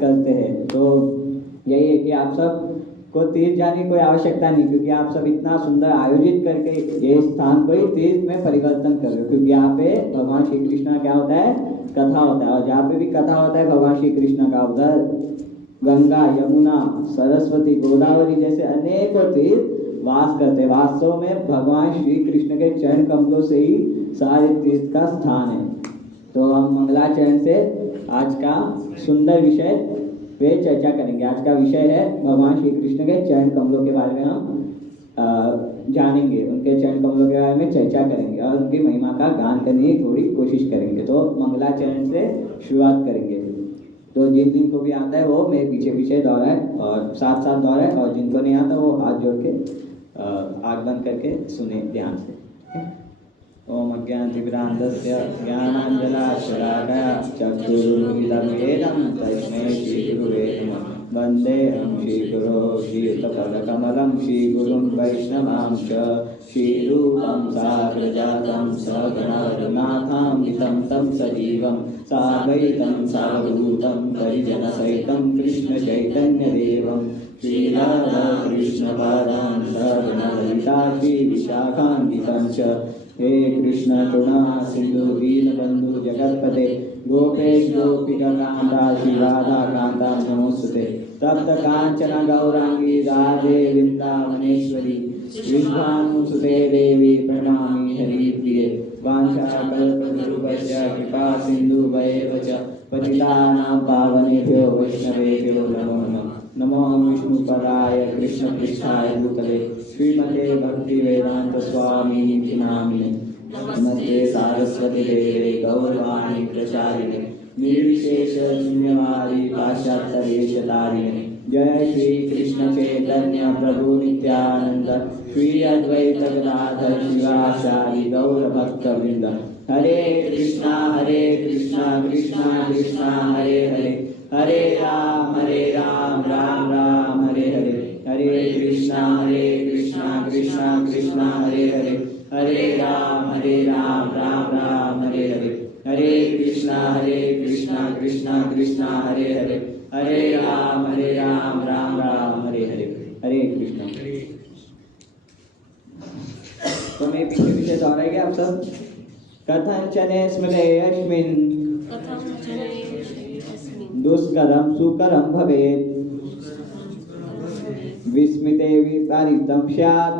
करते हैं। तो यही है कि आप सब को तीर्थ जाने की कोई आवश्यकता नहीं, क्योंकि आप सब इतना सुंदर आयोजित करके ये स्थान को ही तीर्थ में परिवर्तन कर रहे हो, क्योंकि यहाँ पे भगवान श्री कृष्ण क्या होता है, कथा होता है। और जहाँ पे भी कथा होता है भगवान श्री कृष्ण का, उधर गंगा, यमुना, सरस्वती, गोदावरी जैसे अनेकों तीर्थ वास करते हैं। वास्तव में भगवान श्री कृष्ण के चरण कमलों से ही सारे तीर्थ का स्थान है। तो हम मंगलाचरण से आज का सुंदर विषय पे चर्चा करेंगे। आज का विषय है भगवान श्री कृष्ण के चरण कमलों के बारे में हम जानेंगे, उनके चरण कमलों के बारे में चर्चा करेंगे और उनकी महिमा का गान करने की थोड़ी कोशिश करेंगे। तो मंगलाचरण से शुरुआत करेंगे। तो जिन को भी आता है वो मेरे पीछे पीछे दोहराए और साथ साथ दोहराए, और जिनको नहीं आता वो हाथ जोड़ के आँख बंद करके सुने ध्यान से। ओम अज्ञानतिमिरान्धस्य ज्ञानाञ्जनशलाकया चक्षुरुन्मीलितं तस्मै श्रीगुरुवे नमः। वन्देऽहं श्रीगुरो श्रीयुतपदकमलं श्रीगुरुं वैष्णवांश्च श्रीरूपं साग्रजातं सहगणा रघुनाथान्वितं तं सजीवं साद्वैतं सावधूतं परिजनसहितं कृष्णचैतन्यदेवं श्रीराधाकृष्णपादान् सहगणा ललिता श्रीविशाखान्वितं च। हे कृष्ण करुणा सिंधु दीनबंधु जगत्पते गोपेश गोपिकान्ता श्री राधा कांता नमोस्तुते। तप्त कांचन गौरांगी राधे वृंदावनेश्वरी विश्वानुसुते देवी प्रणमामि हरिप्रिये। वाञ्छाकल्पतरुभ्यश्च कृपा सिन्धुभ्येव च पतितानां पावनेभ्यो वैष्णवेभ्यो नमो नमः। नमो विष्णुपदाय कृष्णपृष्ठाय भूतले श्रीमते भक्तिवेदांत स्वामिनिति नामिने। नमस्ते सारस्वती देवे गौरवाणी प्रचारिणे निर्विशेष शून्यवादी पाश्चात्यदेशतारिणे। जय श्री कृष्ण चैतन्य प्रभु नित्यानंद श्री अद्वैत गदाधर शिवाचार्य गौर भक्तवृंद। हरे कृष्णा कृष्णा कृष्णा हरे हरे, हरे राम राम राम हरे हरे। हरे कृष्णा कृष्णा कृष्णा हरे हरे, हरे राम राम राम हरे हरे। हरे कृष्णा कृष्णा कृष्णा हरे हरे, हरे राम राम राम हरे हरे। हरे कृष्णा। तो मैं पीछे पीछे दोहराएंगे आप सब। कथंचने स्मृते यस्मिन् दुष्करं सुकरं भवेत् विस्मिते विपरीतं स्यात्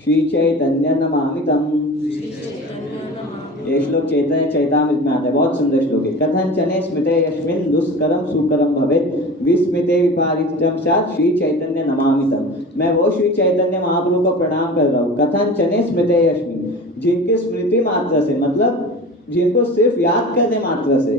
श्री चैतन्य नमामितम्। ये श्लोक चैतन्य चैतामृत में आता है, बहुत सुंदर श्लोक है। कथंचने स्मृते यस्मिन् दुष्करं सुकरं भवेत् विस्मिते विपरीतं स्यात् श्री चैतन्य नमामितम्। मैं वो श्री चैतन्य महाप्रभु को प्रणाम कर रहा हूँ। कथंचने स्मृते यस्मिन्, जिनकी स्मृति मात्र से, मतलब जिनको सिर्फ याद करने मात्र से,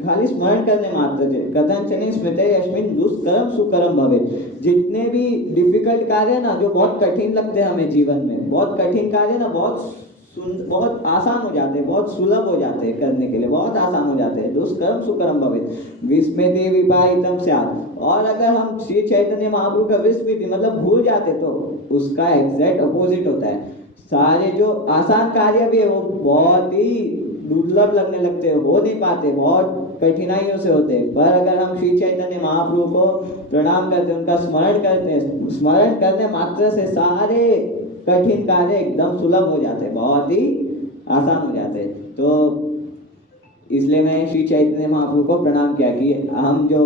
खाली स्मरण करने मात्र से। कथंचने स्मृते यस्मिन् दुष्करम सुकरम भवेत्। जितने भी डिफिकल्ट कार्य है ना, जो बहुत कठिन लगते हैं हमें जीवन में, बहुत कठिन कार्य ना बहुत आसान हो जाते हैं, बहुत सुलभ हो जाते हैं करने के लिए, बहुत आसान हो जाते हैं। दुष्करम सुकरम भवेत् विस्मृति विपरीतं स्यात्। और अगर हम श्री चैतन्य महाप्रभु का विस्मृति मतलब भूल जाते तो उसका एग्जैक्ट अपोजिट होता है। सारे जो आसान कार्य भी है वो बहुत ही दुर्लभ लगने लगते हैं, हो नहीं पाते, बहुत कठिनाइयों से होते हैं। पर अगर हम श्री चैतन्य महाप्रभु को प्रणाम करते हैं, उनका स्मरण करते हैं, स्मरण करने मात्र से सारे कठिन कार्य एकदम सुलभ हो जाते हैं, बहुत ही आसान हो जाते हैं। तो इसलिए मैं श्री चैतन्य महाप्रभु को प्रणाम किया कि हम जो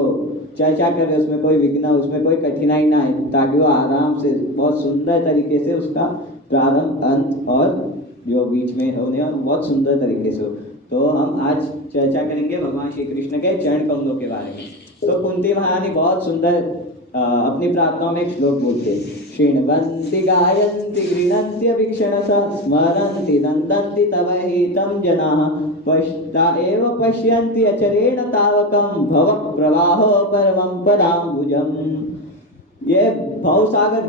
चर्चा कर रहे हैं उसमें कोई विघ्न, उसमें कोई कठिनाई ना आए, ताकि वो आराम से बहुत सुंदर तरीके से उसका प्रारंभ, अंत और जो बीच में होने और बहुत सुंदर तरीके से हो। तो हम आज चर्चा करेंगे भगवान श्री कृष्ण के चरण कमलों के बारे में। तो कुंती महारानी बहुत सुंदर अपनी प्रार्थनाओं में एक श्लोक बोलते हैं। शृण्वन्ति गायन्ति गृह्णन्ति वीक्षणसः स्मरन्ति नन्दन्ति तव हितं जनाः पश्ता एव पश्यन्ति अचरेण तावकं भव प्रवाहो परमं पदाम्बुजम्। ये भवसागर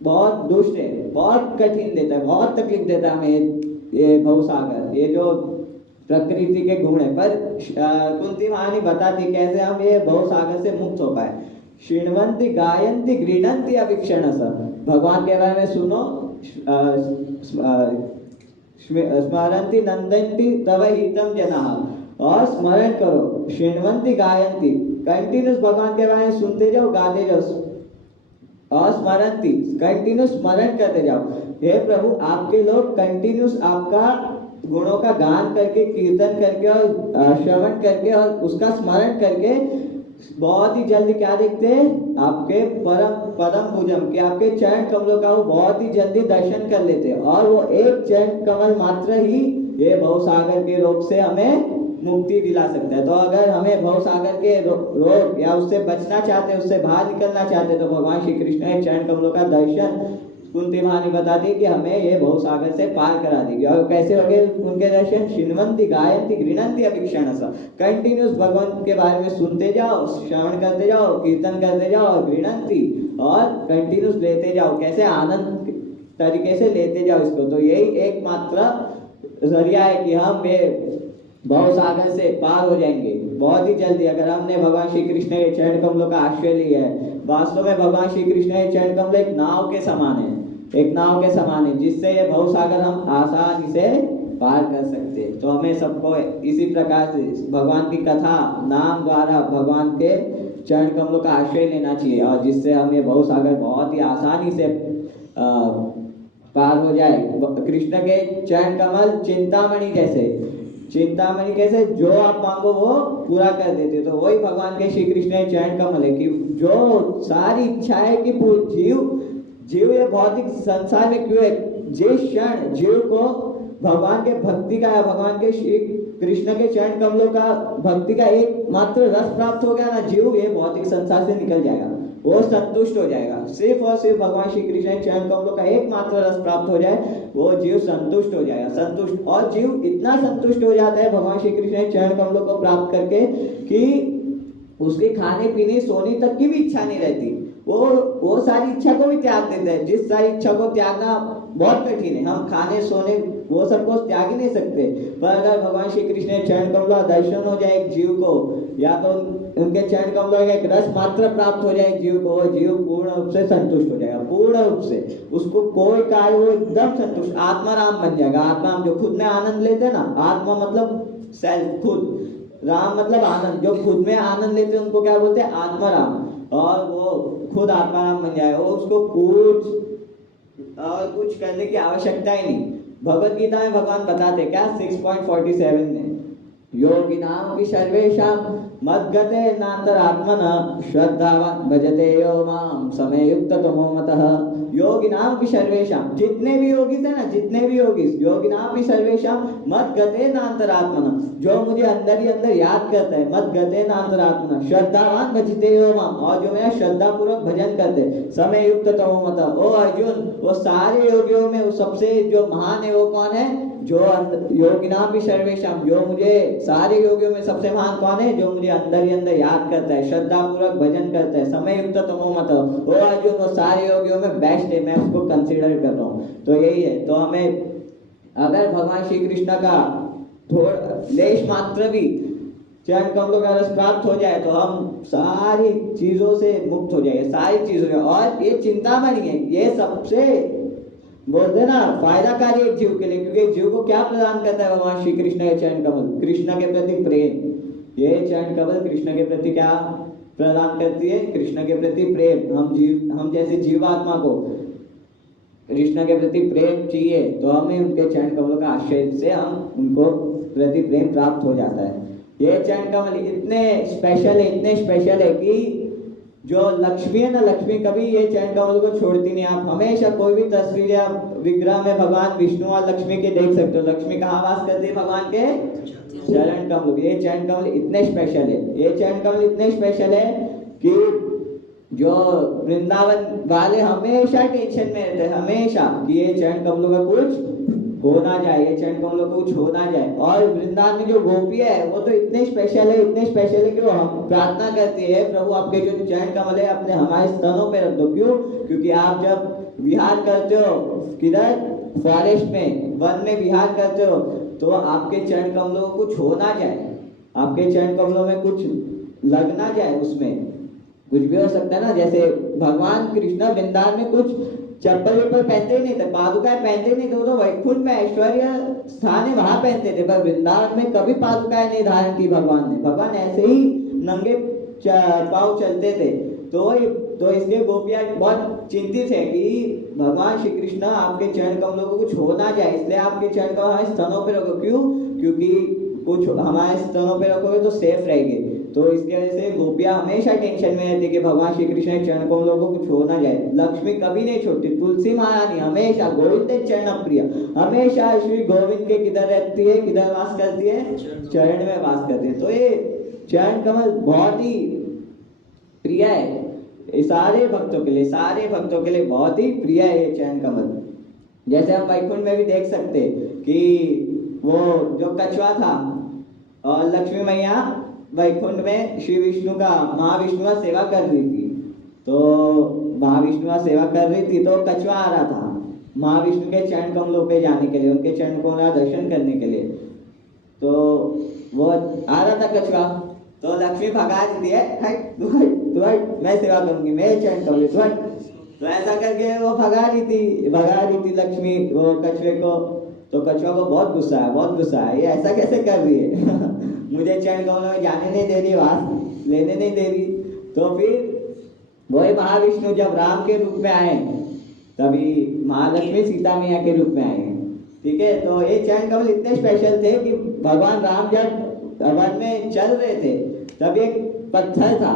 बहुत दुष्ट है, बहुत कठिन देता है, बहुत तकलीफ देता है हमें ये भवसागर, ये जो प्रकृति के गुण है। पर कुंती महारानी बताती कैसे हम ये भवसागर से मुक्त हो पाए। शृण्वन्ति गायन्ति गृह्णन्ति अवीक्षणसः, भगवान के बारे में सुनो, स्मरन्ति नन्दन्ति तव हितं जनाः, और स्मरण करो। शृण्वन्ति गायन्ति, कंटिन्यूस भगवान के बारे में सुनते जाओ, गाते जाओ। और स्मरंती, कंटिन्यूस स्मरण करते जाओ। हे प्रभु, आपके लोग कंटिन्यूस आपका गुणों का गान करके, कीर्तन करके और श्रवण करके और उसका स्मरण करके बहुत ही जल्दी क्या देखते हैं, आपके परम पदम पूजम के आपके चरण कमलों का वो बहुत ही जल्दी दर्शन कर लेते हैं। और वो एक चरण कमल मात्र ही ये भवसागर के रोग से हमें मुक्ति दिला सकता है। तो अगर हमें भवसागर के रोग या उससे बचना चाहते हैं, उससे बाहर निकलना चाहते हैं, तो भगवान श्री कृष्ण के चरण कमलों का दर्शन कुंती महारानी बताती कि हमें ये भवसागर से पार करा देगी। और कैसे हो गए उनके दर्शन? शृण्वन्ति गायन्ति गृह्णन्ति अभिक्षणस, कंटिन्यूस भगवान के बारे में सुनते जाओ, श्रवण करते जाओ, कीर्तन करते जाओ, गृह्णन्ति और कंटिन्यूस लेते जाओ। कैसे? आनंद तरीके से लेते जाओ इसको। तो यही एकमात्र जरिया है कि हम भवसागर से पार हो जाएंगे बहुत ही जल्दी, अगर हमने भगवान श्री कृष्ण के चरण कमलों का आश्रय लिया है। वास्तव में भगवान श्री कृष्ण के चरण कमल एक नाव के समान है, एक नाव के समान है, जिससे ये भवसागर हम आसानी से पार कर सकते हैं। तो हमें सबको इसी प्रकार से भगवान की कथा नाम द्वारा भगवान के चरण कमलों का आश्रय लेना चाहिए, और जिससे हम ये भवसागर बहुत ही आसानी से पार हो जाए। कृष्ण के चरण कमल चिंतामणि जैसे, चिंतामणि कैसे? जो आप मांगो वो पूरा कर देते। तो वही भगवान के श्री कृष्ण के चरण कमल है कि जो सारी इच्छाएं कि जीव ये भौतिक संसार में क्यों है, जिस क्षण जीव को भगवान के भक्ति का या भगवान के श्री कृष्ण के चरण कमलों का भक्ति का एक मात्र रस प्राप्त हो गया ना, जीव ये भौतिक संसार से निकल जाएगा, वो संतुष्ट हो जाएगा। सिर्फ और सिर्फ भगवान श्री कृष्ण के चरण कमलों का एकमात्र रस प्राप्त हो जाए, वो जीव संतुष्ट हो जाएगा। संतुष्ट, और जीव इतना संतुष्ट हो जाता है भगवान श्री कृष्ण के चरण कमलों को प्राप्त करके कि उसके खाने पीने सोने तक की भी इच्छा नहीं रहती। वो सारी इच्छा को भी त्याग देता है। जिस सारी इच्छा को त्यागना बहुत कठिन है, हम खाने सोने वो सबको त्याग ही नहीं सकते, पर अगर भगवान श्री कृष्ण के चरण कमलों का दर्शन हो जाए एक जीव को, या तो उनके चरण कमलों का एक रस मात्र प्राप्त हो जाए जीव को, वो जीव पूर्ण रूप से संतुष्ट हो जाएगा, पूर्ण रूप से। उसको कोई कार्य, वो एकदम संतुष्ट, आत्माराम बन जाएगा। आत्मा जो खुद में आनंद लेते हैं ना, आत्मा मतलब सेल्फ, खुद, राम मतलब आनंद, जो खुद में आनंद लेते हैं उनको क्या बोलते हैं? आत्माराम। और वो खुद आत्माराम बन जाएगा, वो उसको कुछ करने की आवश्यकता ही नहीं। भगवत गीता में भगवान बताते क्या 6.47 में, योगिनां हि सर्वेषां मद्गते नान्तरात्मनः श्रद्धावान् भजते यो मां समयुक्ततमो मतः। योगिनां हि सर्वेषां, जितने भी योगीस है ना, जितने भी योगीस, योगिनां हि सर्वेषां मद्गते नान्तरात्मनः, जो मुझे अंदर ही अंदर याद करता है, मद्गते नान्तरात्मनः श्रद्धावान् भजते यो मां, और जो मेरा श्रद्धा पूर्वक भजन करते, समयुक्ततमो मतः। ओ अर्जुन, वो सारे योगियों में वो सबसे जो महान है वो कौन है? जो योगिनां हि सर्वेषां, जो मुझे सारे योगियों में सबसे महान कौन है? जो मुझे अंदर ही अंदर याद करता है, श्रद्धा पूर्वक भजन करता है, समयुक्ततमो मतः। वो अर्जुन, वो सारे योगियों में बेस्ट है, मैं उसको कंसीडर कर रहा हूँ। तो यही है। तो हमें अगर भगवान श्री कृष्ण का थोड़ा लेश मात्र भी चरण कमलों का रस प्राप्त हो जाए, तो हम सारी चीजों से मुक्त हो जाएंगे, सारी चीजों। और ये चिंतामणि है, ये सबसे बोलते ना फायदाकारी एक जीव के लिए, क्योंकि जीव को क्या प्रदान करता है भगवान श्री कृष्ण के चरण कमल? कृष्ण के प्रति प्रेम। ये चरण कमल कृष्ण के प्रति क्या प्रदान करती है? कृष्ण के प्रति प्रेम। हम जैसे जीवात्मा को कृष्ण के प्रति प्रेम चाहिए, तो हमें उनके चरण कमलों का आश्रय से हम उनको प्रति प्रेम प्राप्त हो जाता है। ये चरण कमल इतने स्पेशल है, इतने स्पेशल है कि जो लक्ष्मी है ना, लक्ष्मी कभी ये चरण कमल को छोड़ती नहीं। आप हमेशा कोई भी तस्वीर या विग्रह में भगवान विष्णु और लक्ष्मी के देख सकते हो। लक्ष्मी कहाँ वास करती है? भगवान के चरण कमल। ये चरण कमल इतने स्पेशल है, ये चरण कमल इतने स्पेशल है कि जो वृंदावन वाले हमेशा टेंशन में रहते हैं, हमेशा कि ये चरण कमलों का कुछ हो ना जाए, ये चरण कमलों को कुछ हो ना जाए। और वृंदावन में जो गोपी है वो तो इतने स्पेशल है, इतने स्पेशल है कि वो हम प्रार्थना करती है, प्रभु आपके जो चरण कमल है अपने हमारे स्तनों पे रख दो। क्यों? क्योंकि आप जब विहार करते हो किधर, फॉरेस्ट में, वन में विहार करते हो, तो आपके चरण कमलों को कुछ हो ना जाए, आपके चरण कमलों में कुछ लग ना जाए, उसमें कुछ भी हो सकता है ना। जैसे भगवान कृष्ण वृंदावन में कुछ चप्पल वप्पल पहनते ही नहीं थे, पादुकाएं पहनते ही नहीं थे। वो तो वैकुंठ में ऐश्वर्य स्थान है वहां पहनते थे, पर वृंदावन में कभी पादुकाएं नहीं धारण की भगवान ने। भगवान ऐसे ही नंगे पाँव चलते थे। तो इसके गोपियां बहुत चिंतित है कि भगवान श्री कृष्ण आपके चरण कमलों को कुछ हो ना जाए, इसलिए आपके चरण कमल हमारे स्तनों पे रखो। क्यों? क्योंकि कुछ हमारे स्तनों पे रखोगे तो सेफ रहेंगे। तो इसके वजह से गोपियां हमेशा टेंशन में रहती कि भगवान श्री कृष्ण के चरण कमलों को कुछ हो ना जाए। लक्ष्मी कभी नहीं छोड़ती, तुलसी महारानी हमेशा गोविंद चरण प्रिय, हमेशा श्री गोविंद के किधर रहती है, किधर वास करती है? चरण में वास करती है। तो ये चरण कमल बहुत ही प्रिय है सारे भक्तों के लिए बहुत ही प्रिय है ये चरण कमल। जैसे हम वैकुंठ में भी देख सकते कि वो जो कछुआ था और लक्ष्मी मैया वैकुंठ में श्री विष्णु का महाविष्णु का सेवा कर रही थी। तो महाविष्णु का सेवा कर रही थी तो कछुआ आ रहा था महाविष्णु के चरण कमलों पे जाने के लिए, उनके चरण कमलों का दर्शन करने के लिए। तो वो आ रहा था कछुआ, तो लक्ष्मी भगा देती है, तू हट, मैं सेवा करूंगी, मैं चरण कमल, तू हट। तो ऐसा करके वो भगा रही थी लक्ष्मी वो कछुए को। तो कछुआ को बहुत गुस्सा है, ये ऐसा कैसे कर रही है मुझे चरण कमलों में जाने नहीं दे रही, वास लेने नहीं दे रही। तो फिर वही महाविष्णु जब राम के रूप में आए, तभी महालक्ष्मी सीता मैया के रूप में आए। ठीक है, तो ये चरण कमल इतने स्पेशल थे कि भगवान राम जब वन में चल रहे थे तब एक पत्थर था,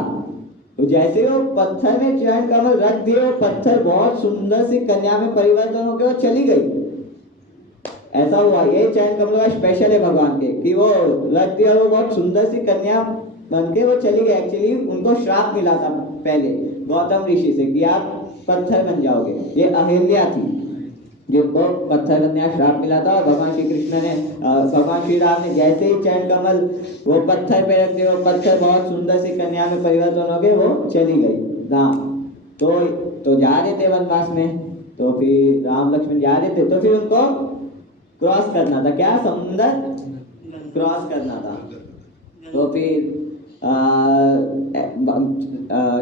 तो जैसे वो पत्थर में चरण कमल रख दिए, वो पत्थर बहुत सुंदर सी कन्या में परिवर्तन होकर वो चली गई। ऐसा हुआ, ये चरण कमलों का स्पेशल है भगवान के कि वो रख दिया, वो बहुत सुंदर सी कन्या बन के वो चली गई। एक्चुअली उनको श्राप मिला था पहले गौतम ऋषि से कि आप पत्थर बन जाओगे। ये अहिल्या थी जिनको पत्थर कन्या श्राप मिला था, और भगवान श्री कृष्ण ने भगवान श्री राम ने जैसे ही चरण कमल वो पत्थर पे रख दिए, वो पत्थर बहुत सुंदर सी कन्या में परिवर्तन हो गए, वो चली गई राम। तो जा रहे थे वनवास में, तो फिर राम लक्ष्मण जा रहे थे, तो फिर उनको क्रॉस करना था, क्या समुद्र क्रॉस करना था। तो फिर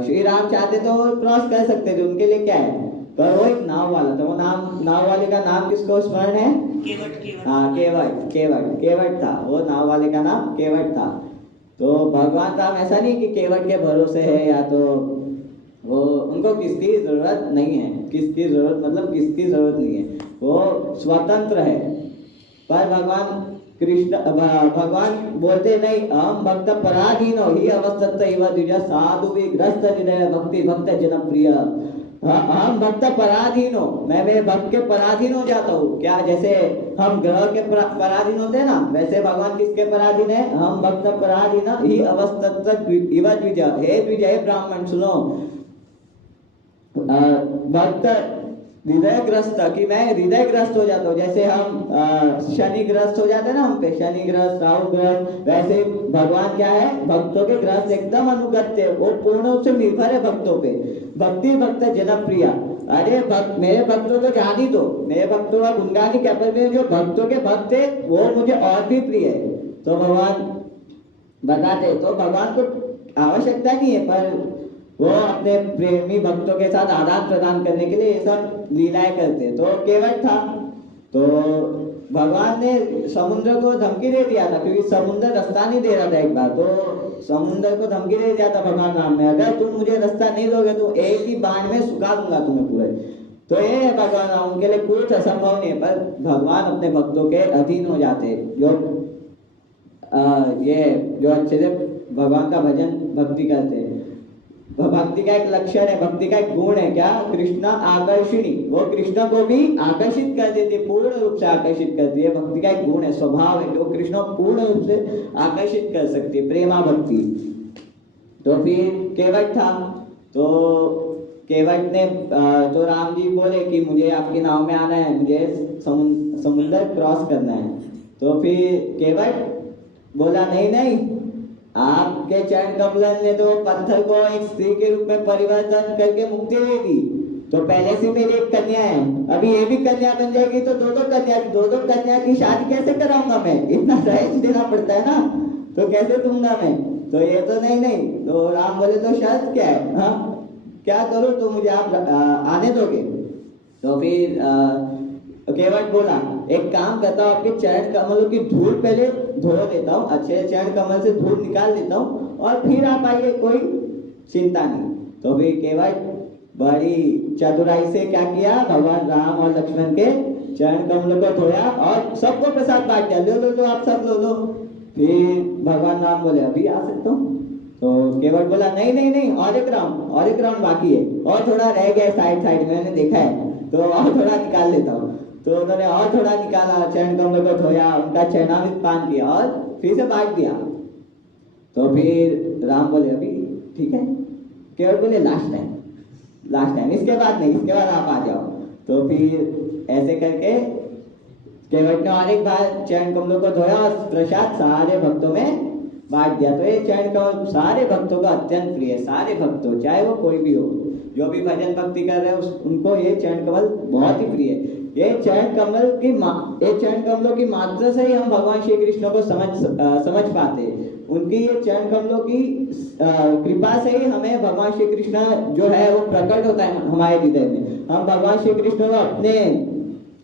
श्री राम चाहते तो क्रॉस कर सकते थे, उनके लिए क्या है, पर वो एक नाव वाला था। वो नाव वाले का नाम किसको स्मरण है? केवट था। वो नाव वाले का नाम केवट था। तो भगवान राम ऐसा नहीं कि केवट के भरोसे है, या तो वो उनको किसकी जरूरत नहीं है, किसकी जरूरत नहीं है, वो स्वतंत्र है। पर भगवान बोलते नहीं, हम भक्त पराधीनो ही अवस्थित इव द्विज साधु विग्रस्त हृदय भक्ति भक्त जनप्रिय। हम भक्त पराधीन हो, मैं मेरे भक्त के पराधीन हो जाता हूँ। क्या जैसे हम ग्रह के पराधीन होते हैं ना, वैसे भगवान किसके पराधीन है? हम भक्त पराधीन ही अवस्थित इव द्विज। हे द्विज, हे ब्राह्मण सुनो, भक्त हृदयग्रस्त, कि मैं हृदयग्रस्त हो जाता हूँ। जैसे हम शनिग्रस्त हो जाते हैं ना, हम पे शनिग्रस्त राहुग्रस्त, वैसे भगवान क्या है? भक्तों के ग्रस्त एकदम अनुगत्य, वो पूर्ण रूप से निर्भर है भक्तों पे। भक्ति भक्त जनप्रिय। अरे मेरे भक्तों को जान ही दो, मेरे भक्तों का गुणगान ही क्या, पर मेरे जो भक्तों के भक्त है वो मुझे और भी प्रिय है। तो भगवान बताते, तो भगवान को आवश्यकता नहीं है, पर वो अपने प्रेमी भक्तों के साथ आदान प्रदान करने के लिए ये सब लीलाएं करते। तो केवट था, तो भगवान ने समुद्र को धमकी दे दिया था, क्योंकि समुद्र रास्ता नहीं दे रहा था एक बार। तो समुद्र को धमकी दे दिया था भगवान राम ने, अगर तुम मुझे रास्ता नहीं दोगे तो एक ही बाण में सुखा दूंगा तुम्हें पूरे। तो ये है भगवान राम, उनके लिए कुछ असंभव नहीं है, पर भगवान अपने भक्तों के अधीन हो जाते। जो अच्छे से भगवान का भजन भक्ति करते हैं। भक्ति का एक लक्षण है, भक्ति का एक गुण है, क्या? कृष्ण आकर्षणी, वो कृष्ण को भी आकर्षित कर देती है, पूर्ण रूप से आकर्षित करती है। भक्ति का एक गुण है, स्वभाव है, जो कृष्ण पूर्ण रूप से आकर्षित कर सकती है, प्रेमा भक्ति। तो फिर केवट था, तो केवट ने तो राम जी बोले कि मुझे आपकी नाव में आना है, मुझे समुद्र क्रॉस करना है। तो फिर केवट बोला नहीं, आपके चरण कमल ने तो पत्थर को एक स्त्री के रूप में परिवर्तन करके मुक्ति दे दी। तो पहले से मेरी एक कन्या है, अभी ये भी कन्या बन जाएगी, तो दो कन्या की शादी कैसे कराऊंगा मैं? इतना दहेज देना पड़ता है ना, तो कैसे दूंगा मैं? तो ये तो नहीं। तो राम बोले तो शर्त क्या है? हाँ, क्या करो तो मुझे आप आने दोगे? तो फिर केवट बोला एक काम करता हूँ, आपके चरण कमलों की धूल पहले धो देता हूँ, अच्छे चरण कमल से धूल निकाल देता हूँ और फिर आप आइए, कोई चिंता नहीं। तो फिर केवट बड़ी चतुराई से क्या किया, भगवान राम और लक्ष्मण के चरण कमलों को धोया और सबको प्रसाद बांट दिया, लो लो लो आप सब लो लो। फिर भगवान राम बोले अभी आ सकता हूँ। तो केवट बोला नहीं नहीं नहीं, और एक राउंड बाकी है, और थोड़ा रह गया साइड साइड में, मैंने देखा है, तो और थोड़ा निकाल लेता हूँ। तो उन्होंने और थोड़ा निकाला, चरण कमलों को धोया, उनका चरणामृत पान किया और फिर से बांट दिया। तो फिर राम बोले अभी ठीक है। केवट बोले लास्ट टाइम, इसके बाद नहीं, इसके बाद आप आ जाओ। तो फिर ऐसे करके केवट ने और एक बार चरण कमलों को धोया और प्रसाद सारे भक्तों में बांट दिया। तो ये चरण कमल सारे भक्तों का अत्यंत प्रिय है, सारे भक्तों, चाहे वो कोई भी हो, जो भी भजन भक्ति कर रहे हैं उनको ये चरण कमल बहुत ही प्रिय है। ये चरण कमलों की मात्रा से ही हम भगवान श्री कृष्ण को समझ पाते हैं। उनकी ये चरण कमलों की कृपा से ही हमें भगवान श्री कृष्ण जो है वो प्रकट होता है हमारे हृदय में। हम भगवान श्री कृष्ण को अपने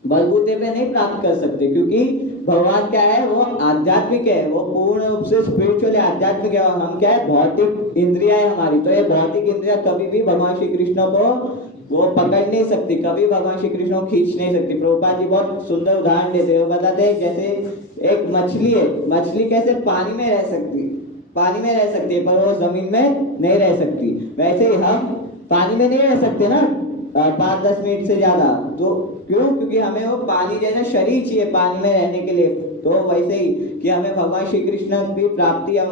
बलबूते पे नहीं प्राप्त कर सकते, क्योंकि भगवान क्या है, वो आध्यात्मिक है, वो पूर्ण रूप से स्पिरिचुअल आध्यात्मिक है, और हम क्या है, भौतिक इंद्रिया है हमारी। तो ये भौतिक इंद्रिया कभी भी भगवान श्री कृष्ण को वो पकड़ नहीं सकती, कभी भगवान श्री कृष्ण को खींच नहीं सकती। प्रभुपाद जी बहुत सुंदर उदाहरण देते हैं, वो बताते हैं जैसे एक मछली है, मछली कैसे पानी में रह सकती है पर वो जमीन में नहीं रह सकती, वैसे ही हम पानी में नहीं रह सकते ना 5-10 मिनट से ज्यादा। तो क्यों? क्योंकि हमें वो पानी जैसा शरीर चाहिए पानी में रहने के लिए। तो वैसे ही कि हमें भगवान श्री कृष्ण की प्राप्ति या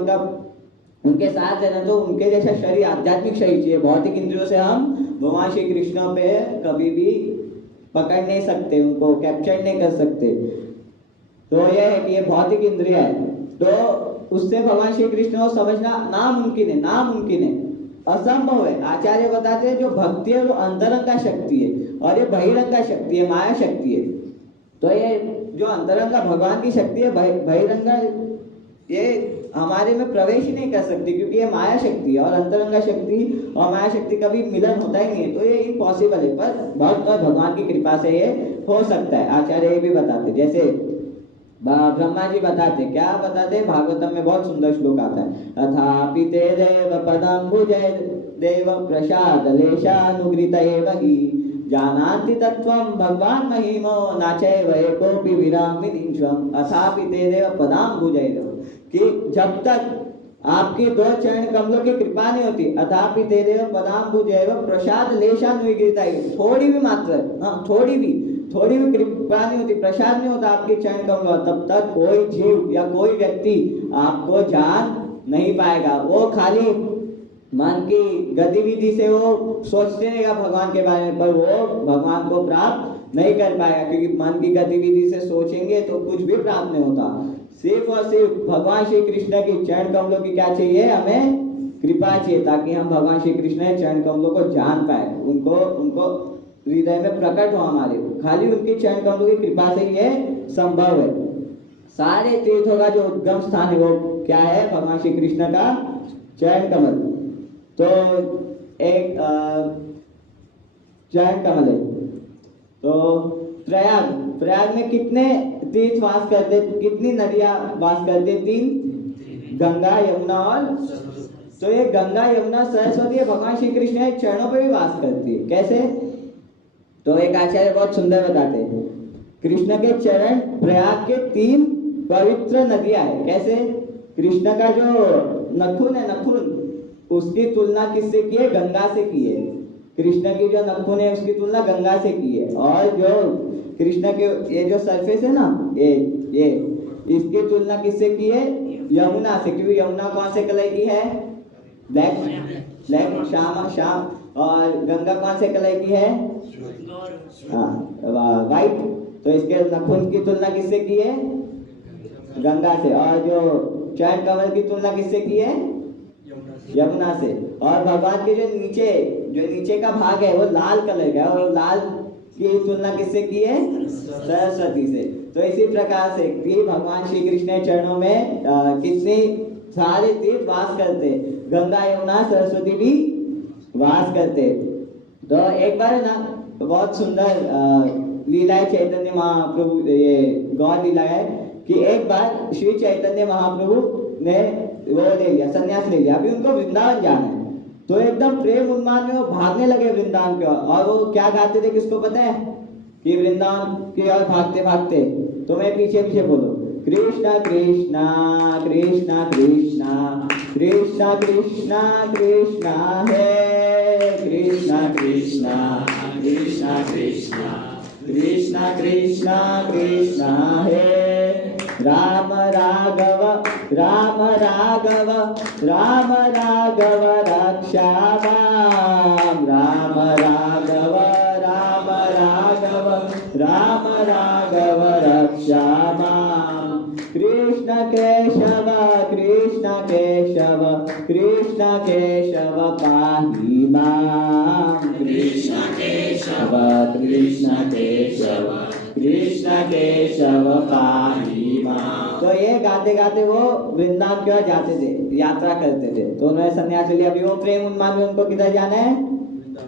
उनके साथ रहना, तो उनके जैसा शरीर, आध्यात्मिक शरीर चाहिए। भौतिक इंद्रियों से हम भगवान श्री कृष्ण पे कभी भी पकड़ नहीं सकते, उनको कैप्चर नहीं कर सकते। तो यह है कि ये भौतिक इंद्रिया है, तो उससे भगवान श्री कृष्ण को समझना नामुमकिन है, असंभव है। आचार्य बताते हैं जो भक्ति है वो अंतरंग का शक्ति है और ये बहिरंग का शक्ति है, माया शक्ति है। तो ये जो अंतरंग का भगवान की शक्ति है, बहिरंग ये हमारे में प्रवेश ही नहीं कर सकती, क्योंकि ये माया शक्ति है, और अंतरंग शक्ति और माया शक्ति कभी मिलन होता ही नहीं है। तो ये इम्पॉसिबल है, पर भक्त और भगवान की कृपा से ये हो सकता है। आचार्य ये भी बताते, जैसे ब्रह्मा जी बताते, क्या बताते, भागवतम में बहुत सुंदर श्लोक आता है, अथापि ते देव पदाम्बुजै देव प्रसाद लेशानुगृत एव हि जानाति तत्त्वं भगवान महिमो नाचैव एकोऽपि विरामिनीश्वरम्। अथापि ते देव पदाम्बुजै, कि जब तक आपकी 2 चरण कमलों की कृपा नहीं होती, अथापि ते देव पदाम्बुजै प्रसाद लेशानुगृत, थोड़ी भी मात्रा, थोड़ी भी कृपा नहीं होती, प्रसाद नहीं होता आपके चरण कमलों, तब तक कोई जीव या कोई व्यक्ति आपको जान नहीं पाएगा। वो खाली मन की गतिविधि से वो सोचते रहेगा भगवान के बारे में, पर वो भगवान को प्राप्त नहीं कर पाएगा, क्योंकि मन की गतिविधि से सोचेंगे तो कुछ भी प्राप्त नहीं होता। सिर्फ और सिर्फ भगवान श्री कृष्ण की चरण कमलों की क्या चाहिए, हमें कृपा चाहिए, ताकि हम भगवान श्री कृष्ण के चरण कमलों को जान पाए, उनको हृदय में प्रकट हो हमारे। खाली उनके चरण कमलों की कृपा से ये संभव है। सारे तीर्थों का जो उद्गम स्थान है वो क्या है, भगवान श्री कृष्ण का चरण कमल। तो एक चरण कमल है। तो प्रयाग में कितने तीर्थ वास करते, कितनी नदियां वास करते, 3, गंगा यमुना और, तो ये गंगा यमुना सरस्वती भगवान श्री कृष्ण के चरणों पे भी वास करती है। कैसे? तो एक आचार्य बहुत सुंदर बताते हैं, कृष्ण के चरण प्रयाग के 3 पवित्र नदियां है। कैसे? कृष्ण का जो नखून है, उसकी तुलना किससे की है, गंगा से की है। कृष्ण की जो नखून है उसकी तुलना गंगा से की है, और जो कृष्ण के ये जो सरफेस है ना, ये इसकी तुलना किससे की है, यमुना से, क्योंकि यमुना कौन से कलर की है, ब्लैक, श्याम, और गंगा कौन से कलर की है, वाइट। तो इसके नखून की तुलना किससे की है, गंगा से, और जो चरण कमल की तुलना किससे की है, यमुना से। और भगवान के जो नीचे का भाग है वो लाल कलर का है, और लाल की तुलना किससे की है, सरस्वती से। तो इसी प्रकार से कि भगवान श्री कृष्ण चरणों में कितने सारे तीर्थ वास करते, गंगा यमुना सरस्वती भी वास करते। तो एक बार ना बहुत सुंदर लीला है चैतन्य महाप्रभु, ये गौर लीला है कि एक बार श्री चैतन्य महाप्रभु ने वो ले लिया, संन्यास ले लिया। अभी उनको वृंदावन जाना है, तो एकदम प्रेम उन्माद में वो भागने लगे वृंदावन की ओर। और वो क्या गाते थे किसको पता है? कि वृंदावन की ओर भागते भागते, तो मैं पीछे पीछे बोलो, कृष्णा कृष्णा कृष्णा कृष्णा कृष्णा कृष्णा कृष्णा है, कृष्णा कृष्णा कृष्णा कृष्णा कृष्णा कृष्णा कृष्णा है, राम राघव राम राघव राम राघव रक्षा माम, राम राघव राम राघव राम राघव रक्षा माम, कृष्ण केशव कृष्ण केशव कृष्ण केशव पाहि माम, कृष्ण केशव कृष्ण केशव कृष्ण केशव पाहि माम। तो ये गाते गाते वो वृंदावन की ओर जाते थे, यात्रा करते थे। तो उन्होंने संन्यास लिया। अभी वो प्रेम उन्माद में उनको किधर जाना है?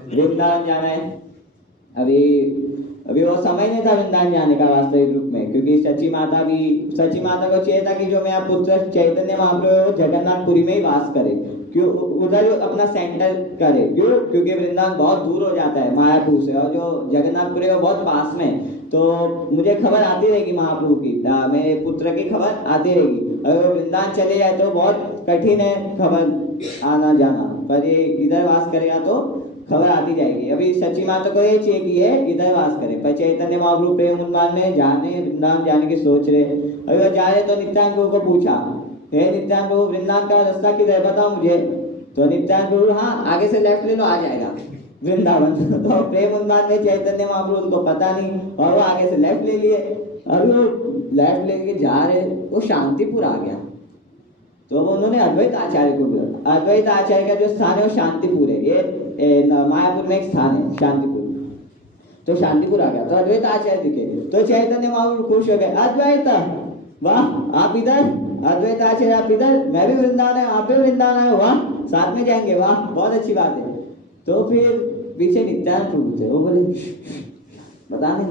वृंदावन जाना है। अभी वो समय नहीं था वृंदावन जाने का वास्तविक रूप में, क्योंकि सची माता को चाहिए था कि जो मेरा पुत्र चैतन्य महाप्रभु जगन्नाथपुरी में ही वास करे, क्यों उधर अपना सेंटर करे। क्यों? क्योंकि वृंदावन बहुत दूर हो जाता है मायापुर से, और जो जगन्नाथपुरी है वो बहुत पास में। तो मुझे खबर आती रहेगी महाप्रभु की, मेरे पुत्र की खबर आती रहेगी। अगर वो वृंदावन चले जाए तो बहुत कठिन है खबर आना जाना, पर ये इधर वास करेगा तो खबर आती जाएगी। अभी सच्ची माता को ये चाहिए कि ये इधर वास करे, पर चैतन्य महाप्रभु प्रेम उन्माद में वृंदावन जाने की सोच रहे। अभी वो जा रहे तो नित्यानंद प्रभु को पूछा, हे नित्यानंद प्रभु वृंदावन का रास्ता किधर बताओ मुझे। तो नित्यानंद प्रभु, हाँ आगे से लेफ्ट ले लो आ जाएगा वृंदावन। तो प्रेम उन्माद में चैतन्य महाप्रभु उनको पता नहीं, और वो आगे से लेफ्ट ले लिए। अभी वो लेफ्ट लेके जा रहे, वो शांतिपुर आ गया। तो उन्होंने अद्वैत आचार्य को बोला, अद्वैत आचार्य का जो स्थान है वो शांतिपुर है। ये मायापुर में एक स्थान है शांतिपुर। तो शांतिपुर आ गया तो अद्वैत आचार्य दिखे, तो चैतन्य महाप्रभु खुश हो गए, अद्वैत वाह आप इधर, अद्वैत आचार्य आप इधर, मैं भी वृंदावन है, आप भी वृंदावन है, वाह साथ में जाएंगे, वाह बहुत अच्छी बात है। तो फिर पीछे नित्यानंद प्रभु थे, वो बोले बता नहीं।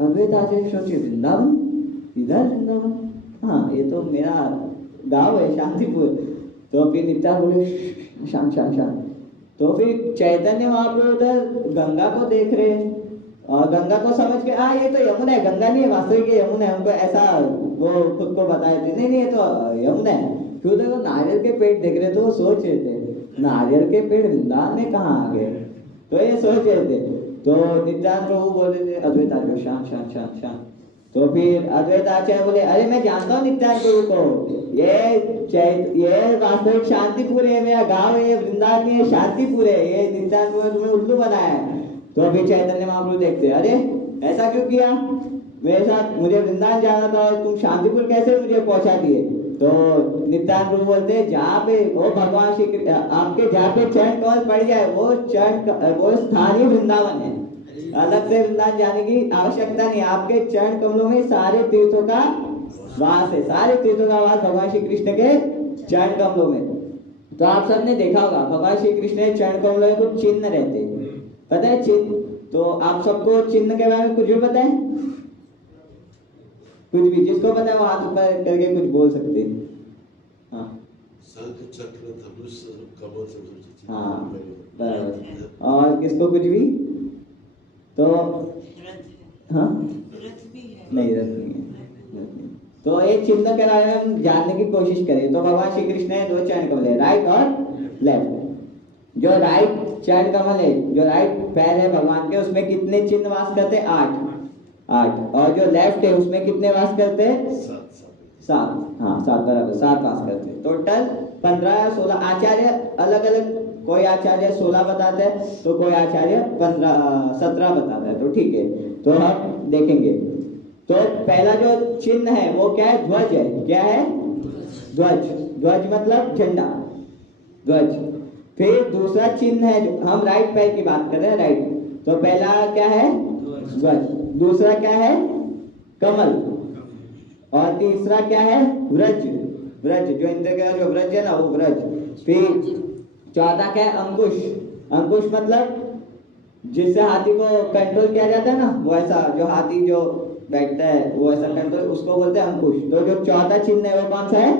अद्वैत आचार्य सोचे वृंदावन, इधर वृंदावन, हाँ ये तो मेरा गांव है शांतिपुर। तो फिर नित्यानंद बोले शांत शांत शांत। तो फिर चैतन्य महाप्रभु उधर गंगा को देख रहे, और गंगा को समझ के ये तो यमुना है, गंगा नहीं है वास्तविक यमुना है, हमको ऐसा वो खुद को बताए थे, नहीं ये तो यमुना है। फिर उधर वो नारियल के पेड़ देख रहे, तो वो सोच रहे थे नारियल के पेड़ वृंदावन में कहाँ आ गए, तो ये सोच रहे थे। तो नित्यानंद प्रभु बोल रहे थे अद्वैत आचार्य शांत शांत शांत शांत। तो फिर अद्वैत आचार्य बोले, अरे मैं जानता हूँ नित्यानंद प्रभु को, ये वास्तविक शांतिपुर है, मेरा गांव है, वृंदावन है, शांतिपुर है, ये नित्यानंद प्रभु तुम्हें उल्लू बनाया है। तो फिर चैतन्य महाप्रभु देखते, अरे ऐसा क्यों किया, मेरे साथ मुझे वृंदावन जाना था और तुम शांतिपुर कैसे मुझे पहुंचा दिए। तो नित्यानंद प्रभु बोलते, जहाँ पे वो भगवान श्री आपके जहाँ पे चरण कमल पड़ जाए वो स्थान ही वृंदावन है, अलग से वृंदावन जाने की आवश्यकता नहीं। आपके चरण कमलों में सारे तीर्थों का वास है, सारे तीर्थों का वास भगवान श्री कृष्ण के चरण कमलों में। तो आप सबने देखा होगा भगवान श्री कृष्ण के चरण कमलों में कुछ चिन्ह रहते हैं, पता है चिन्ह? तो आप सबको चिन्ह के बारे में कुछ भी पता है? कुछ भी, जिसको पता है वो हाथ ऊपर करके कुछ बोल सकते हैं। हाँ शंख चक्र धनुष कमल सब। हाँ बराबर। और किसको कुछ भी? तो हाँ नहीं रथ नहीं है। तो एक चिन्ह के बारे में हम जानने की कोशिश करें तो भगवान श्री कृष्ण ने दो चरण कमल है, राइट और लेफ्ट। जो राइट चरण कमल है, जो राइट पैर है भगवान के, उसमें कितने चिन्ह वास करते हैं? 8। और जो लेफ्ट है उसमें कितने वास करते हैं? 7। हाँ 7 बराबर, 7 वास करते हैं। टोटल 15 या 16 आचार्य अलग अलग, कोई आचार्य 16 बताते हैं तो कोई आचार्य 17 बताता है। तो ठीक है, तो हम देखेंगे। तो पहला जो चिन्ह है वो क्या है? ध्वज है। क्या है? ध्वज। ध्वज मतलब झंडा, ध्वज। फिर दूसरा चिन्ह है, हम राइट पैर की बात कर रहे हैं, राइट। तो पहला क्या है? ध्वज। दूसरा क्या है? कमल। और तीसरा क्या है? व्रज। व्रज जो इंद्र का जो व्रज है ना, वो व्रज। फिर चौथा क्या है? अंकुश। अंकुश मतलब जिससे हाथी को कंट्रोल किया जाता है ना, वो ऐसा जो हाथी जो बैठता है वो ऐसा कंट्रोल, उसको बोलते हैं अंकुश। तो जो चौथा चिन्ह है वो कौन सा है?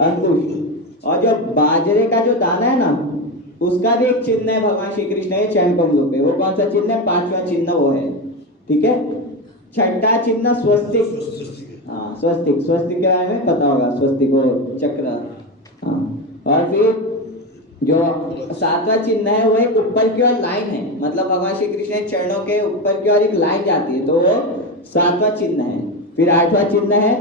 अंकुश। और जो बाजरे का जो दाना है ना, उसका भी एक चिन्ह है भगवान श्री कृष्ण के चरण कमलों पे। वो कौन सा चिन्ह है? पांचवा चिन्ह वो है। ठीक है। छठा चिन्ह स्वस्तिक। हाँ स्वस्तिक, स्वस्तिक के बारे में पता होगा, स्वस्तिक वो चक्र। हाँ। और फिर जो सातवां चिन्ह है वो एक ऊपर की ओर लाइन है, मतलब भगवान श्री कृष्ण के चरणों के ऊपर की ओर एक लाइन जाती है, तो वो सातवां चिन्ह है। फिर आठवां चिन्ह है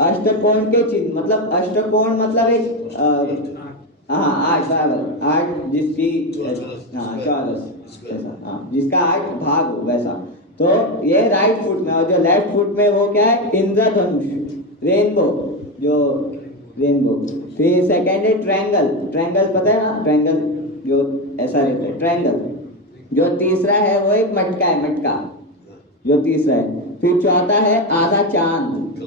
अष्टकोण के चिन्ह, मतलब अष्टकोण मतलब एक हाँ आठ बराबर, आठ जिसकी हाँ चौरस ऐसा, हाँ जिसका आठ भाग हो वैसा। तो ये राइट फुट में, और जो लेफ्ट फुट में वो क्या है? इंद्रधनुष, रेनबो, जो रेनबो। फिर सेकेंड है ट्रायंगल, ट्रायंगल पता है ना, ट्रायंगल जो ऐसा रहता है, ट्रायंगल। जो तीसरा है वो एक मटका है, मटका जो तीसरा है। फिर चौथा है आधा चांद,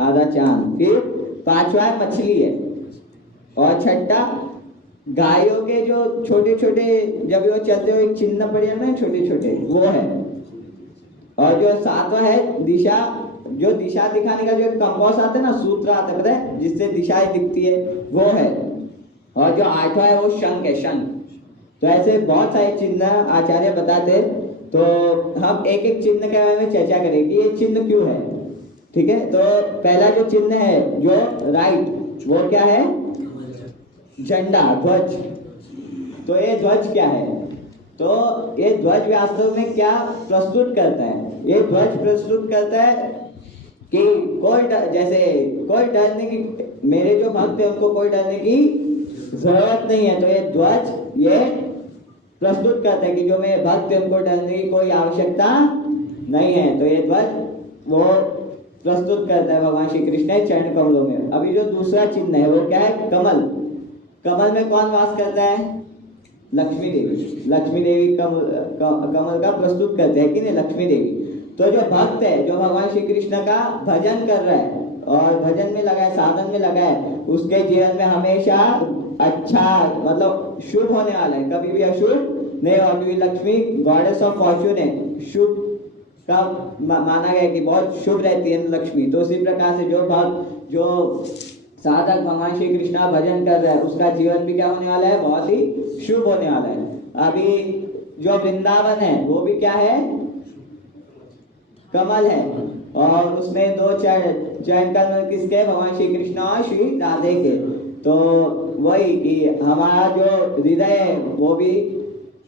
आधा चांद। फिर पांचवा है मछली है। और छठा गायों के जो छोटे छोटे जब वो चलते हुए एक चिन्ह पड़ जाते हैं छोटे छोटे, वो है। और जो सातवां है दिशा, जो दिशा दिखाने का जो कंपास आता है ना, सूत्र आता है पता है, जिससे दिशाएं दिखती है, वो है। और जो आठवां है वो शंख है, शंख। तो ऐसे बहुत सारे चिन्ह आचार्य बताते, तो हम एक एक चिन्ह के बारे में चर्चा करें कि ये चिन्ह क्यों है। ठीक है। तो पहला जो चिन्ह है जो राइट, वो क्या है? झंडा, ध्वज। तो ये ध्वज क्या है? तो ये ध्वज वास्तव में क्या प्रस्तुत करता है? ये ध्वज प्रस्तुत करता है कि कोई जैसे कोई डरने की, मेरे जो भक्त है उनको कोई डरने की जरूरत नहीं है। तो ये ध्वज ये प्रस्तुत करता है कि जो मेरे भक्त है उनको डरने की कोई आवश्यकता नहीं है। तो ये ध्वज वो प्रस्तुत करता है भगवान श्री कृष्ण के चरण कमलों में। अभी जो दूसरा चिन्ह है वो क्या है? कमल। कमल में कौन वास करता है? लक्ष्मी देवी। लक्ष्मी देवी कमल का प्रस्तुत करते हैं कि नहीं, लक्ष्मी देवी। तो जो भक्त है, जो भगवान श्री कृष्ण का भजन कर रहा है और भजन में लगा है, साधन में लगा है, उसके जीवन में हमेशा अच्छा, मतलब शुभ होने वाला है, कभी भी अशुभ नहीं होगा। क्योंकि लक्ष्मी गॉडेस ऑफ फॉर्च्यून है, शुभ का माना गया कि बहुत शुभ रहती है लक्ष्मी। तो उसी प्रकार से जो भक्त, जो साधक भगवान श्री कृष्ण का भजन कर रहा है, उसका जीवन भी क्या होने वाला है? बहुत ही शुभ होने वाला है। अभी जो वृंदावन है वो भी क्या है? कमल है। और उसमें दो चरण कमल किसके? भगवान श्री कृष्ण और श्री राधे के। तो वही कि हमारा जो हृदय है वो भी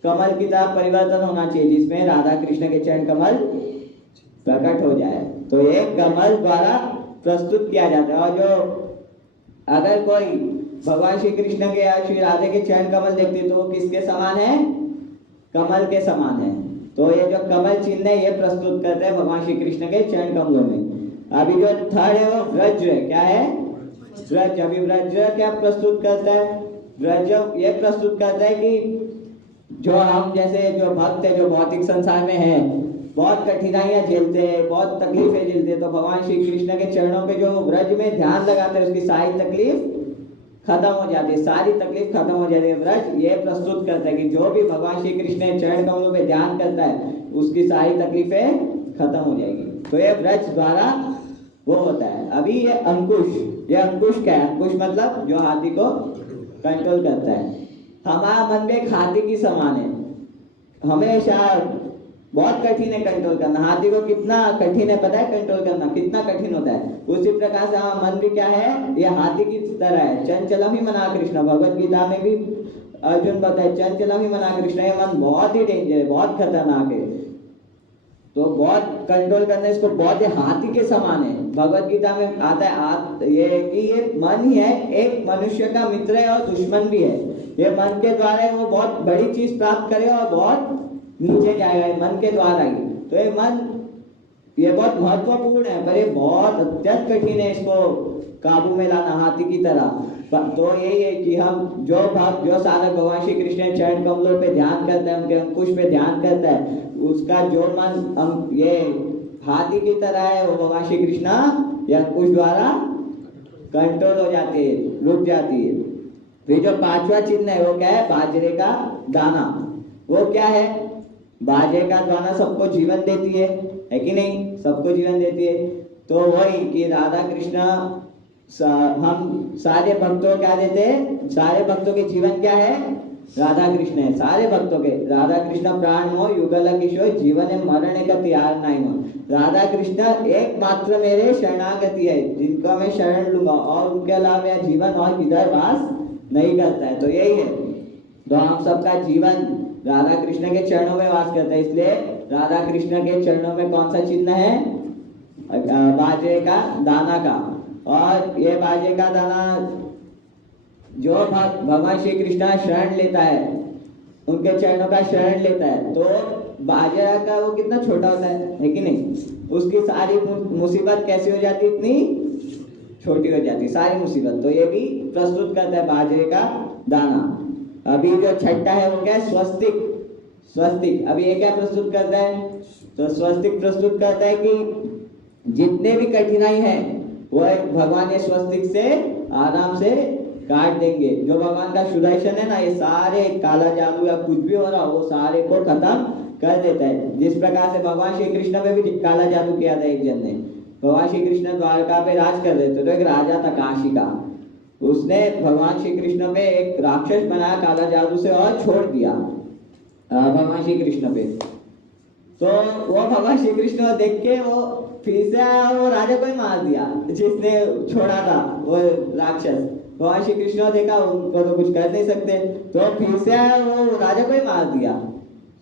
कमल की तरह परिवर्तन होना चाहिए, जिसमें राधा कृष्ण के चरण कमल प्रकट हो जाए। तो ये कमल द्वारा प्रस्तुत किया जाता है। और जो अगर कोई भगवान श्री कृष्ण के या श्री राधे के चरण कमल देखते तो वो किसके समान है? कमल के समान है। तो ये जो कमल चिन्ह है ये प्रस्तुत करते हैं भगवान श्री कृष्ण के चरण कमलों में। अभी जो थर्ड है वो व्रज है। क्या है? व्रज। अभी व्रज क्या प्रस्तुत करता है? व्रज ये प्रस्तुत करता है कि जो हम जैसे जो भक्त है, जो भौतिक संसार में है, बहुत कठिनाइयां झेलते हैं, बहुत तकलीफें झेलते हैं, तो भगवान श्री कृष्ण के चरणों पे जो व्रज में ध्यान लगाते हैं, उसकी सारी तकलीफ खत्म हो जाती है, सारी तकलीफ खत्म हो जाती है। व्रज ये प्रस्तुत करता है कि जो भी भगवान श्री कृष्ण के चरण कमलों पे ध्यान करता है, उसकी सारी तकलीफें खत्म हो जाएगी। तो ये व्रज द्वारा वो होता है। अभी ये अंकुश, ये अंकुश क्या है? अंकुश मतलब जो हाथी को कंट्रोल करता है। हमारा मन में एक हाथी की समान है, हमेशा बहुत कठिन है कंट्रोल करना। हाथी को कितना कठिन है पता है? कंट्रोल करना कितना कठिन होता है। उसी प्रकार से हमारा मन भी क्या है? ये हाथी की तरह है। चंचलम ही मना कृष्ण, भगवत गीता में भी अर्जुन बताए चंचलम ही मना कृष्ण। ये मन बहुत ही डेंजर है, बहुत खतरनाक है। तो बहुत कंट्रोल करना इसको बहुत ही हाथी के समान है। भगवत गीता में आता है ये कि ये मन ही है, एक मनुष्य का मित्र है और दुश्मन भी है। ये मन के द्वारा वो बहुत बड़ी चीज प्राप्त करेगा और बहुत नीचे जाएगा, मन के द्वारा ही। तो ये मन ये बहुत महत्वपूर्ण है, पर ये बहुत अत्यंत कठिन है इसको काबू में लाना हाथी की तरह। तो यही है कि हम जो भक्त, जो साधक भगवान श्री कृष्ण चरण कमलों पे ध्यान करता है, उनके अंकुश पे ध्यान करता है, उसका जो मन ये हाथी की तरह है, वो भगवान श्री कृष्ण या अंकुश द्वारा कंट्रोल हो जाती है, रुक जाती है। फिर जो पांचवा चिन्ह है वो क्या है? बाजरे का दाना। वो क्या है? बाजे का गाना सबको जीवन देती है कि नहीं? सबको जीवन देती है। तो वही कि राधा कृष्ण हम सारे भक्तों को क्या देते हैं? सारे भक्तों के जीवन क्या है? राधा कृष्ण है। सारे भक्तों के राधा कृष्ण प्राण हो युगल किशोर जीवन मरण का त्यार नहीं हो। राधा कृष्ण एकमात्र मेरे शरणागति है, जिनको मैं शरण लूंगा, और उनके अलावा मेरा जीवन और किधर वास नहीं करता है। तो यही है, तो हम सबका जीवन राधा कृष्ण के चरणों में वास करता है। इसलिए राधा कृष्ण के चरणों में कौन सा चिन्ह है? बाजे का दाना का। और ये बाजे का दाना जो भगवान श्री कृष्ण शरण लेता है, उनके चरणों का शरण लेता है, तो बाजा का वो कितना छोटा होता है कि नहीं? उसकी सारी मुसीबत कैसी हो जाती है? इतनी छोटी हो जाती है सारी मुसीबत। तो ये भी प्रस्तुत करता है बाजे का दाना। अभी जो छठा है वो क्या है? स्वस्तिक। स्वस्तिक अभी ये क्या प्रस्तुत करता है? तो स्वस्तिक प्रस्तुत करता है कि जितने भी कठिनाई है वो भगवान ये स्वस्तिक से आराम से काट देंगे। जो भगवान का सुदर्शन है ना, ये सारे काला जादू या कुछ भी हो रहा वो सारे को खत्म कर देता है। जिस प्रकार से भगवान श्री कृष्ण पे भी काला जादू किया था एक जन ने। भगवान श्री कृष्ण द्वारका पे राज कर रहे थे, तो एक राजा था काशी का, उसने भगवान श्री कृष्ण पे एक राक्षस बनाया काला जादू से और छोड़ दिया भगवान श्री कृष्ण पे। तो वो भगवान श्री कृष्ण को देख के वो फिर से वो राजा को ही मार दिया जिसने छोड़ा था वो राक्षस। भगवान श्री कृष्ण ने देखा उनको तो कुछ कर नहीं सकते, तो फिर से वो राजा को ही मार दिया।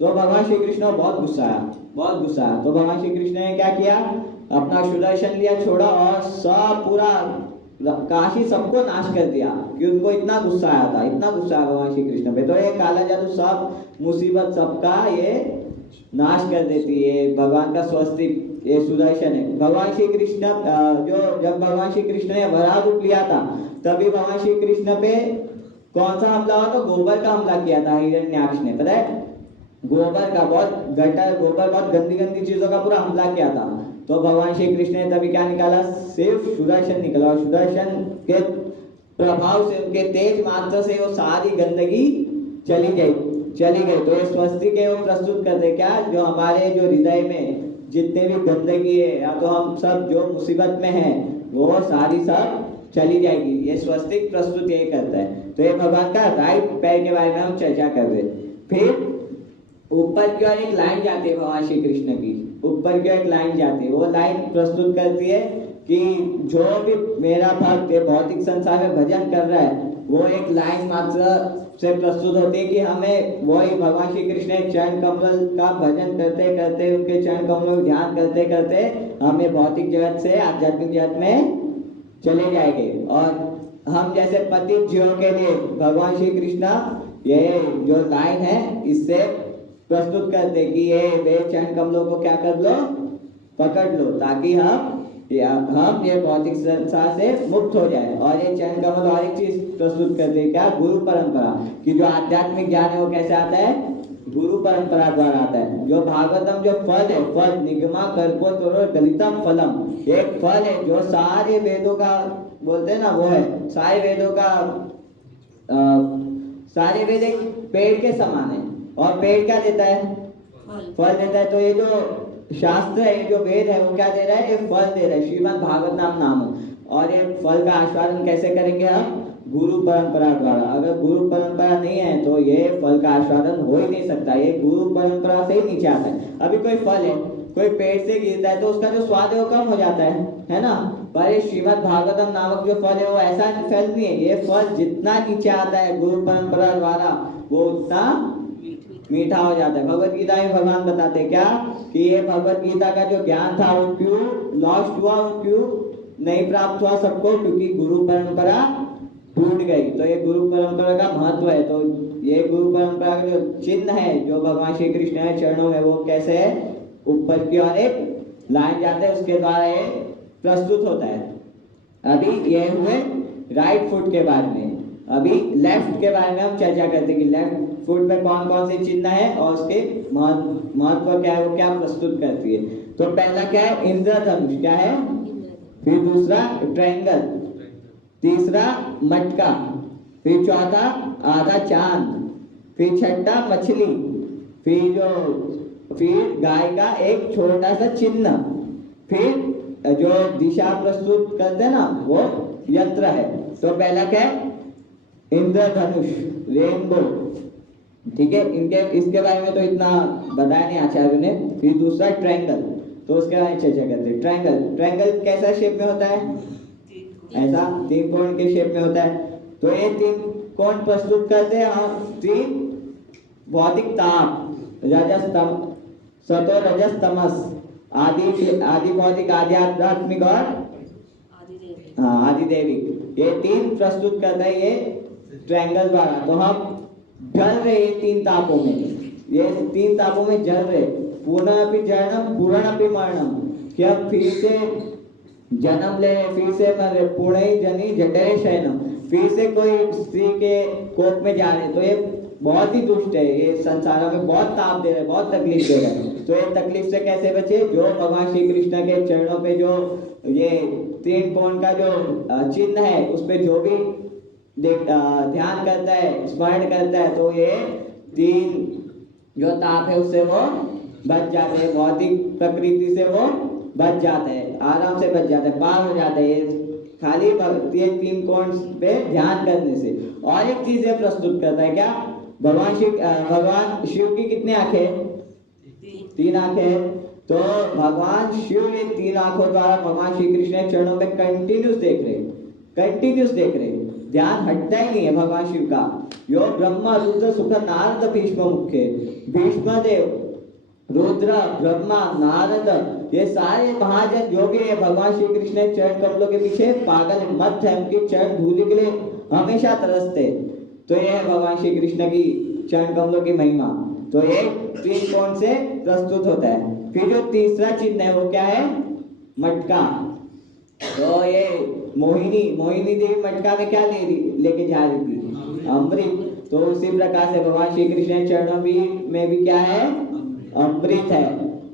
तो भगवान श्री कृष्ण बहुत गुस्सा आया, बहुत गुस्सा आया। तो भगवान श्री कृष्ण ने क्या किया? अपना सुदर्शन लिया, छोड़ा और सब पूरा काशी सबको नाश कर दिया, कि उनको इतना गुस्सा आया था, इतना गुस्सा आया भगवान श्री कृष्ण पे। तो ये काला जादू सब मुसीबत सबका ये नाश कर देती है। भगवान का स्वस्तिक ये सुदर्शन है। भगवान श्री कृष्ण जो जब भगवान श्री कृष्ण ने वराह रूप लिया था, तभी भगवान श्री कृष्ण पे कौन सा हमला हुआ? तो गोबर का हमला किया था हिरण्याक्ष ने, पता है? गोबर का बहुत गटर, गोबर बहुत गंदी गंदी चीजों का पूरा हमला किया था। तो भगवान श्री कृष्ण ने तभी क्या निकाला? सिर्फ सुदर्शन निकला, और सुदर्शन के प्रभाव से, उनके तेज मात्र से वो सारी गंदगी चली गई। तो ये स्वस्तिक है, वो प्रस्तुत करते क्या? जो हमारे जो हृदय में जितने भी गंदगी है, या तो हम सब जो मुसीबत में हैं, वो सारी सब चली जाएगी। ये स्वस्तिक प्रस्तुत यही करता है। तो ये भगवान का राइट पैर के बारे में हम चर्चा कर रहे। फिर ऊपर की ओर एक लाइन जाती है भगवान श्री कृष्ण की, ऊपर की ओर एक लाइन जाती है। वो लाइन प्रस्तुत करती है कि जो भी मेरा भक्त भौतिक संसार में भजन कर रहा है, वो एक लाइन मात्र से प्रस्तुत होती है कि हमें वही भगवान श्री कृष्ण चरण कमल का भजन करते करते, उनके चरण कमलों में ध्यान करते करते हमें भौतिक जगत से आध्यात्मिक जगत में चले जाएंगे। और हम जैसे पतित जीवों के लिए भगवान श्री कृष्ण ये जो लाइन है इससे प्रस्तुत करते कि ये वे चरण कमलों को क्या कर लो? पकड़ लो, ताकि हम ये भौतिक संसार से मुक्त हो जाए। और ये चरण कमल और एक चीज प्रस्तुत करते क्या? गुरु परंपरा, कि जो आध्यात्मिक ज्ञान है वो कैसे आता है? गुरु परंपरा द्वारा आता है। जो भागवतम जो फल है, फल निगमा कल्पोत्तरो दलितम फलम, एक फल है जो सारे वेदों का बोलते हैं ना, वो है सारे वेदों का सारे वेद एक पेड़ के समान है। और पेड़ क्या देता है? फल देता है। तो ये जो शास्त्र है, जो वेद है, वो क्या दे रहा है? ये फल दे रहा है, श्रीमद् भागवत नाम। और ये फल का आस्वादन कैसे करेंगे हम? गुरु परंपरा द्वारा। अगर गुरु परंपरा नहीं है तो ये फल का आस्वादन हो ही नहीं सकता, ये गुरु परंपरा से ही नीचे आता है। अभी कोई फल है, कोई पेड़ से गिरता है तो उसका जो स्वाद है वो कम हो जाता है ना? पर ये श्रीमद् भागवतम नामक जो फल है वो ऐसा फल नहीं है। ये फल जितना नीचे आता है गुरु परंपरा द्वारा, वो उतना मीठा हो जाता है। भगवत गीता में भगवान बताते हैं क्या? कि ये भगवत गीता का जो ज्ञान था वो क्यों लॉस्ट हुआ, वो क्यों नहीं प्राप्त हुआ सबको? क्योंकि गुरु परंपरा टूट गई। तो ये गुरु परंपरा का महत्व है। तो ये गुरु परंपरा का जो चिन्ह है जो भगवान श्री कृष्ण के चरणों में, वो कैसे है? ऊपर की ओर एक लाइन जाते है, उसके द्वारा ये प्रस्तुत होता है। अभी ये हुए राइट फुट के बारे में। अभी लेफ्ट के बारे में हम चर्चा करते हैं कि लेफ्ट फुट में कौन कौन से चिन्ह है और उसके महत्व क्या है, वो क्या प्रस्तुत करती है। तो पहला क्या है? इंद्रधनुष क्या है? फिर दूसरा ट्रायंगल, तीसरा मटका, फिर चौथा आधा चांद, फिर छठा मछली, फिर जो फिर गाय का एक छोटा सा चिन्ह, फिर जो दिशा प्रस्तुत करते हैं ना वो यंत्र है। तो पहला क्या है? इंद्रधनुष, रेनबो, ठीक है। इनके इसके बारे में तो इतना बताया नहीं आचार्य ने। फिर दूसरा ट्रायंगल, तो उसके बारे में चर्चा करते हैं। ट्रायंगल कैसा शेप में होता है? ऐसा 3 कोण के शेप में होता है। तो ये 3 कोण प्रस्तुत करते हैं हम 3 भौतिक ताप, रजस तम, सतो रजस तमस, आदि भौतिक, आदि आध्यात्मिक और आदि दैविक। ये 3 प्रस्तुत करता है ये ट्रायंगल द्वारा। तो हम जल रहे 3 तापों में, ये 3 तापों में जल रहे। पूर्णमपि जरणम पूर्णमपि मरणम, कि अब फिर से जन्म ले, फिर से मर रहे। पूर्णे जनि जठरे शयनम, फिर से कोई स्त्री के कोप में जा रहे। तो ये बहुत ही दुष्ट है, ये संसार में बहुत ताप दे रहे हैं, बहुत तकलीफ दे रहे हैं। तो ये तकलीफ से कैसे बचे? जो भगवान श्री कृष्ण के चरणों पे जो ये 3 कोण का जो चिन्ह है उस पे जो भी ध्यान करता है, स्मरण करता है, तो ये 3 जो ताप है उससे वो बच जाते हैं। भौतिक प्रकृति से वो बच जाते हैं, आराम से बच जाते हैं, पार हो जाते हैं खाली ये 3 कोण पे ध्यान करने से। और एक चीज ये प्रस्तुत करता है क्या? भगवान शिव की कितनी आंखें? 3 आंखें हैं। तो भगवान शिव ने 3 आंखों द्वारा भगवान श्री कृष्ण चरणों में कंटिन्यूस देख रहे, ध्यान हटता ही नहीं है भगवान शिव का। यो ब्रह्मा रुद्र सुख नारद भीष्म मुख्य, भीष्म देव, रुद्र, ब्रह्मा, नारद, ये सारे महाजन जो भी है भगवान श्री कृष्ण चरण कमलों के पीछे पागल मत है, उनके चरण धूलि के लिए हमेशा तरसते। तो ये है भगवान श्री कृष्ण की चरण कमलों की महिमा। तो ये 3 कोण से प्रस्तुत होता है। फिर जो तीसरा चिन्ह है वो क्या है? मटका। तो ये मोहिनी देवी मटका में क्या लेके जा रही थी? अमृत। तो उसी प्रकार से भगवान श्री कृष्ण चरणों में भी क्या है? अमृत है।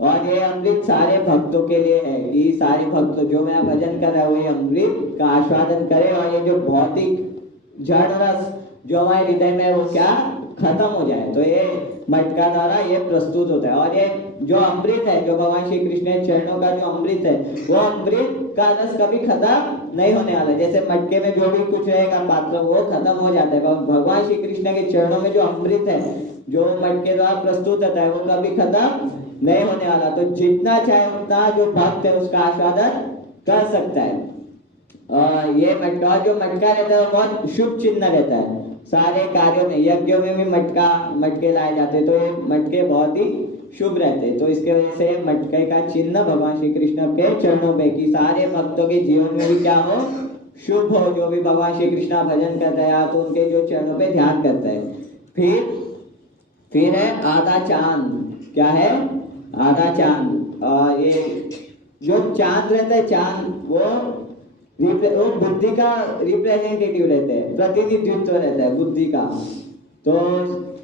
और ये अमृत सारे भक्तों के लिए है कि सारे भक्त जो मेरा भजन कर रहा है वो ये अमृत का आस्वादन करे, और ये जो भौतिक जड़ रस जो हमारे हृदय में वो क्या खत्म हो जाए। तो ये मटका द्वारा ये प्रस्तुत होता है। और ये जो अमृत है, जो भगवान श्री कृष्ण चरणों का जो अमृत है, वो अमृत का रस कभी खत्म नहीं होने वाला। जैसे मटके में जो भी कुछ रहेगा पात्र वो खत्म हो जाता है, भगवान श्री कृष्ण के चरणों में जो अमृत है जो मटके द्वारा प्रस्तुत होता है वो कभी खत्म नहीं होने वाला। तो जितना चाहे उतना जो भक्त है उसका आस्वादन कर सकता है। ये मटका, जो मटका रहता है वो बहुत शुभ चिन्ह रहता है। सारे कार्यों में, यज्ञों में भी मटके लाए जाते हैं। तो ये मटके बहुत ही शुभ रहते हैं। तो इसके वजह से मटके का चिन्ह भगवान श्री कृष्ण के चरणों पे, कि सारे भक्तों के जीवन में भी क्या हो? शुभ हो। जो भी भगवान श्री कृष्ण भजन करता है तो उनके जो चरणों पे ध्यान करता है। फिर है आधा चांद। क्या है? आधा चांद। ये जो चांद रहता है, चांद वो बुद्धि का रिप्रेजेंटेटिव रहते हैं, प्रतिनिधित्व रहता है बुद्धि का। तो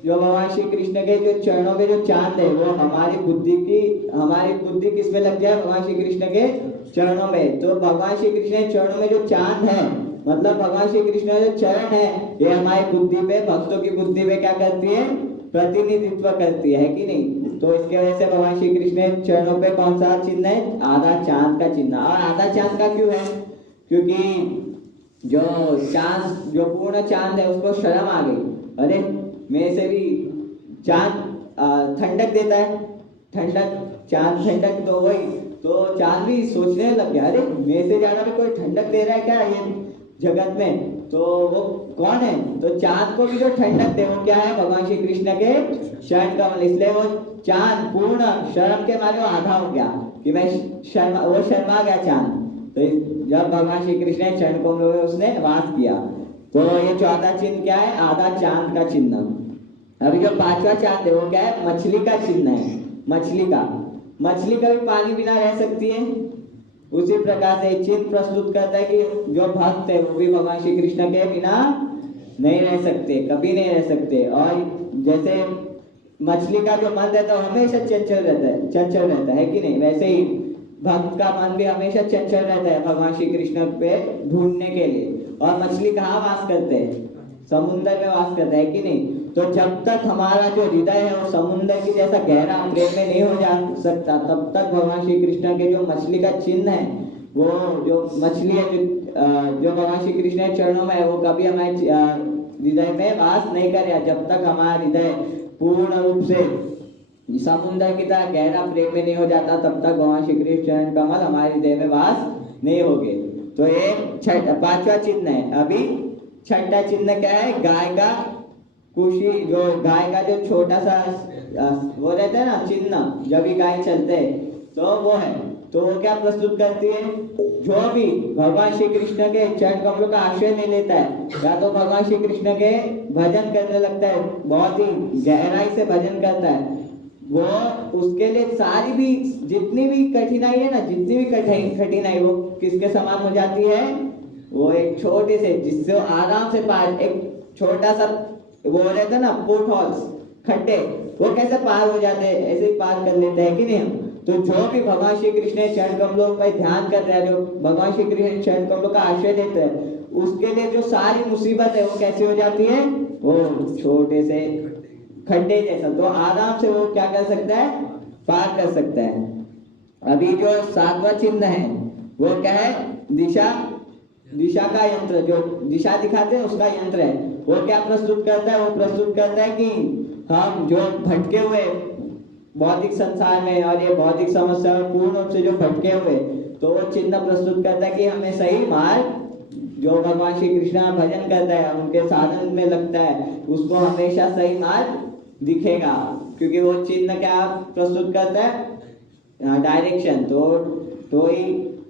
जो भगवान श्री कृष्ण के जो चरणों में जो चांद है वो हमारी बुद्धि किस में लग जाए? भगवान श्री कृष्ण के चरणों में। तो भगवान श्री कृष्ण के चरणों में जो चांद है, मतलब भगवान श्री कृष्ण जो चरण है ये हमारी बुद्धि पे, भक्तों की बुद्धि पे क्या करती है? प्रतिनिधित्व करती है कि नहीं? तो इसके वजह से भगवान श्री कृष्ण चरणों पे कौन सा चिन्ह है? आधा चांद का चिन्ह। और आधा चांद का क्यों है? क्योंकि जो पूर्ण चांद है उसको शर्म आ गई, अरे मेरे से भी चांद ठंडक देता है, ठंडक तो वही, तो चांद भी सोचने लग गया, अरे मेरे से ज्यादा भी कोई ठंडक दे रहा है क्या ये जगत में? तो वो कौन है? तो चांद को भी जो ठंडक दे वो क्या है? भगवान श्री कृष्ण के चरण कमल। इसलिए वो चांद पूर्ण शर्म के मारे आधा हो गया कि मैं शर्मा गया चांद। तो जब भगवान श्री कृष्ण ने चरण कमलों में उसने वास किया। तो ये चौथा चिन्ह क्या है? आधा चांद का चिन्ह। अभी जो 5वां चांद है वो क्या है? मछली का चिन्ह है। मछली कभी पानी बिना रह सकती है, उसी प्रकार से चिन्ह प्रस्तुत करता है कि जो भक्त है वो भी भगवान श्री कृष्ण के बिना नहीं रह सकते, कभी नहीं रह सकते। और जैसे मछली का जो मन रहता है वो हमेशा चंचल रहता है कि नहीं? वैसे ही भक्त का मन भी हमेशा चंचल रहता है भगवान श्री कृष्ण पे ढूंढने के लिए। और मछली कहाँ वास करते हैं? समुंदर में वास करता है कि नहीं। तो जब तक हमारा जो हृदय है वो समुंदर की जैसा गहरा प्रेम में नहीं हो जा सकता, तब तक भगवान श्री कृष्ण के जो मछली का चिन्ह है, वो जो मछली है जो भगवान श्री कृष्ण के चरणों में है, वो कभी हमारे हृदय में वास नहीं करेगा। जब तक हमारा हृदय पूर्ण रूप से समुद्र की तरह गहरा प्रेम में नहीं हो जाता, तब तक भगवान श्री कृष्ण चरण कमल हमारे हृदय में वास नहीं होगे। तो ये पांचवा चिन्ह है। अभी छठा चिन्ह क्या है? गाय का कुशी, जो गाय का जो छोटा सा वो रहता है ना चिन्ह, जब भी गाय चलते हैं तो वो है। तो वो क्या प्रस्तुत करती है? जो भी भगवान श्री कृष्ण के चरण कमलों का आश्रय ले लेता है, या तो भगवान श्री कृष्ण के भजन करने लगता है, बहुत ही गहराई से भजन करता है, वो उसके लिए सारी भी जितनी भी कठिनाई है ना, जितनी भी कठिनाई वो किसके समान हो जाती है? वो एक छोटे से, जिससे वो आराम से पार, एक छोटा सा वो रहता है ना फुट हॉल्स, खड्डे, वो कैसे पार हो जाते हैं, ऐसे ही पार कर लेते हैं कि नहीं हम। तो जो भी भगवान श्री कृष्ण चरण कमलों पर ध्यान करता है, जो भगवान श्री कृष्ण चरण कमलों का आश्रय देता है, उसके लिए जो सारी मुसीबत है वो कैसी हो जाती है? वो छोटे से खड्डे जैसा, तो आराम से वो क्या कर सकता है? पार कर सकता है। अभी जो सातवां चिन्ह है वो क्या है? दिशा का यंत्र, जो दिशा दिखाते हैं उसका यंत्र है। वो क्या प्रस्तुत करता है? वो प्रस्तुत करता है कि हम जो भटके हुए भौतिक संसार में और ये भौतिक समस्या में पूर्ण रूप से जो भटके हुए, तो वो चिन्ह प्रस्तुत करता है कि हमें सही मार्ग, जो भगवान श्री कृष्ण का भजन करता है, उनके साधन में लगता है, उसको हमेशा सही मार्ग दिखेगा, क्योंकि वो चिन्ह क्या प्रस्तुत करता है? डायरेक्शन। तो ही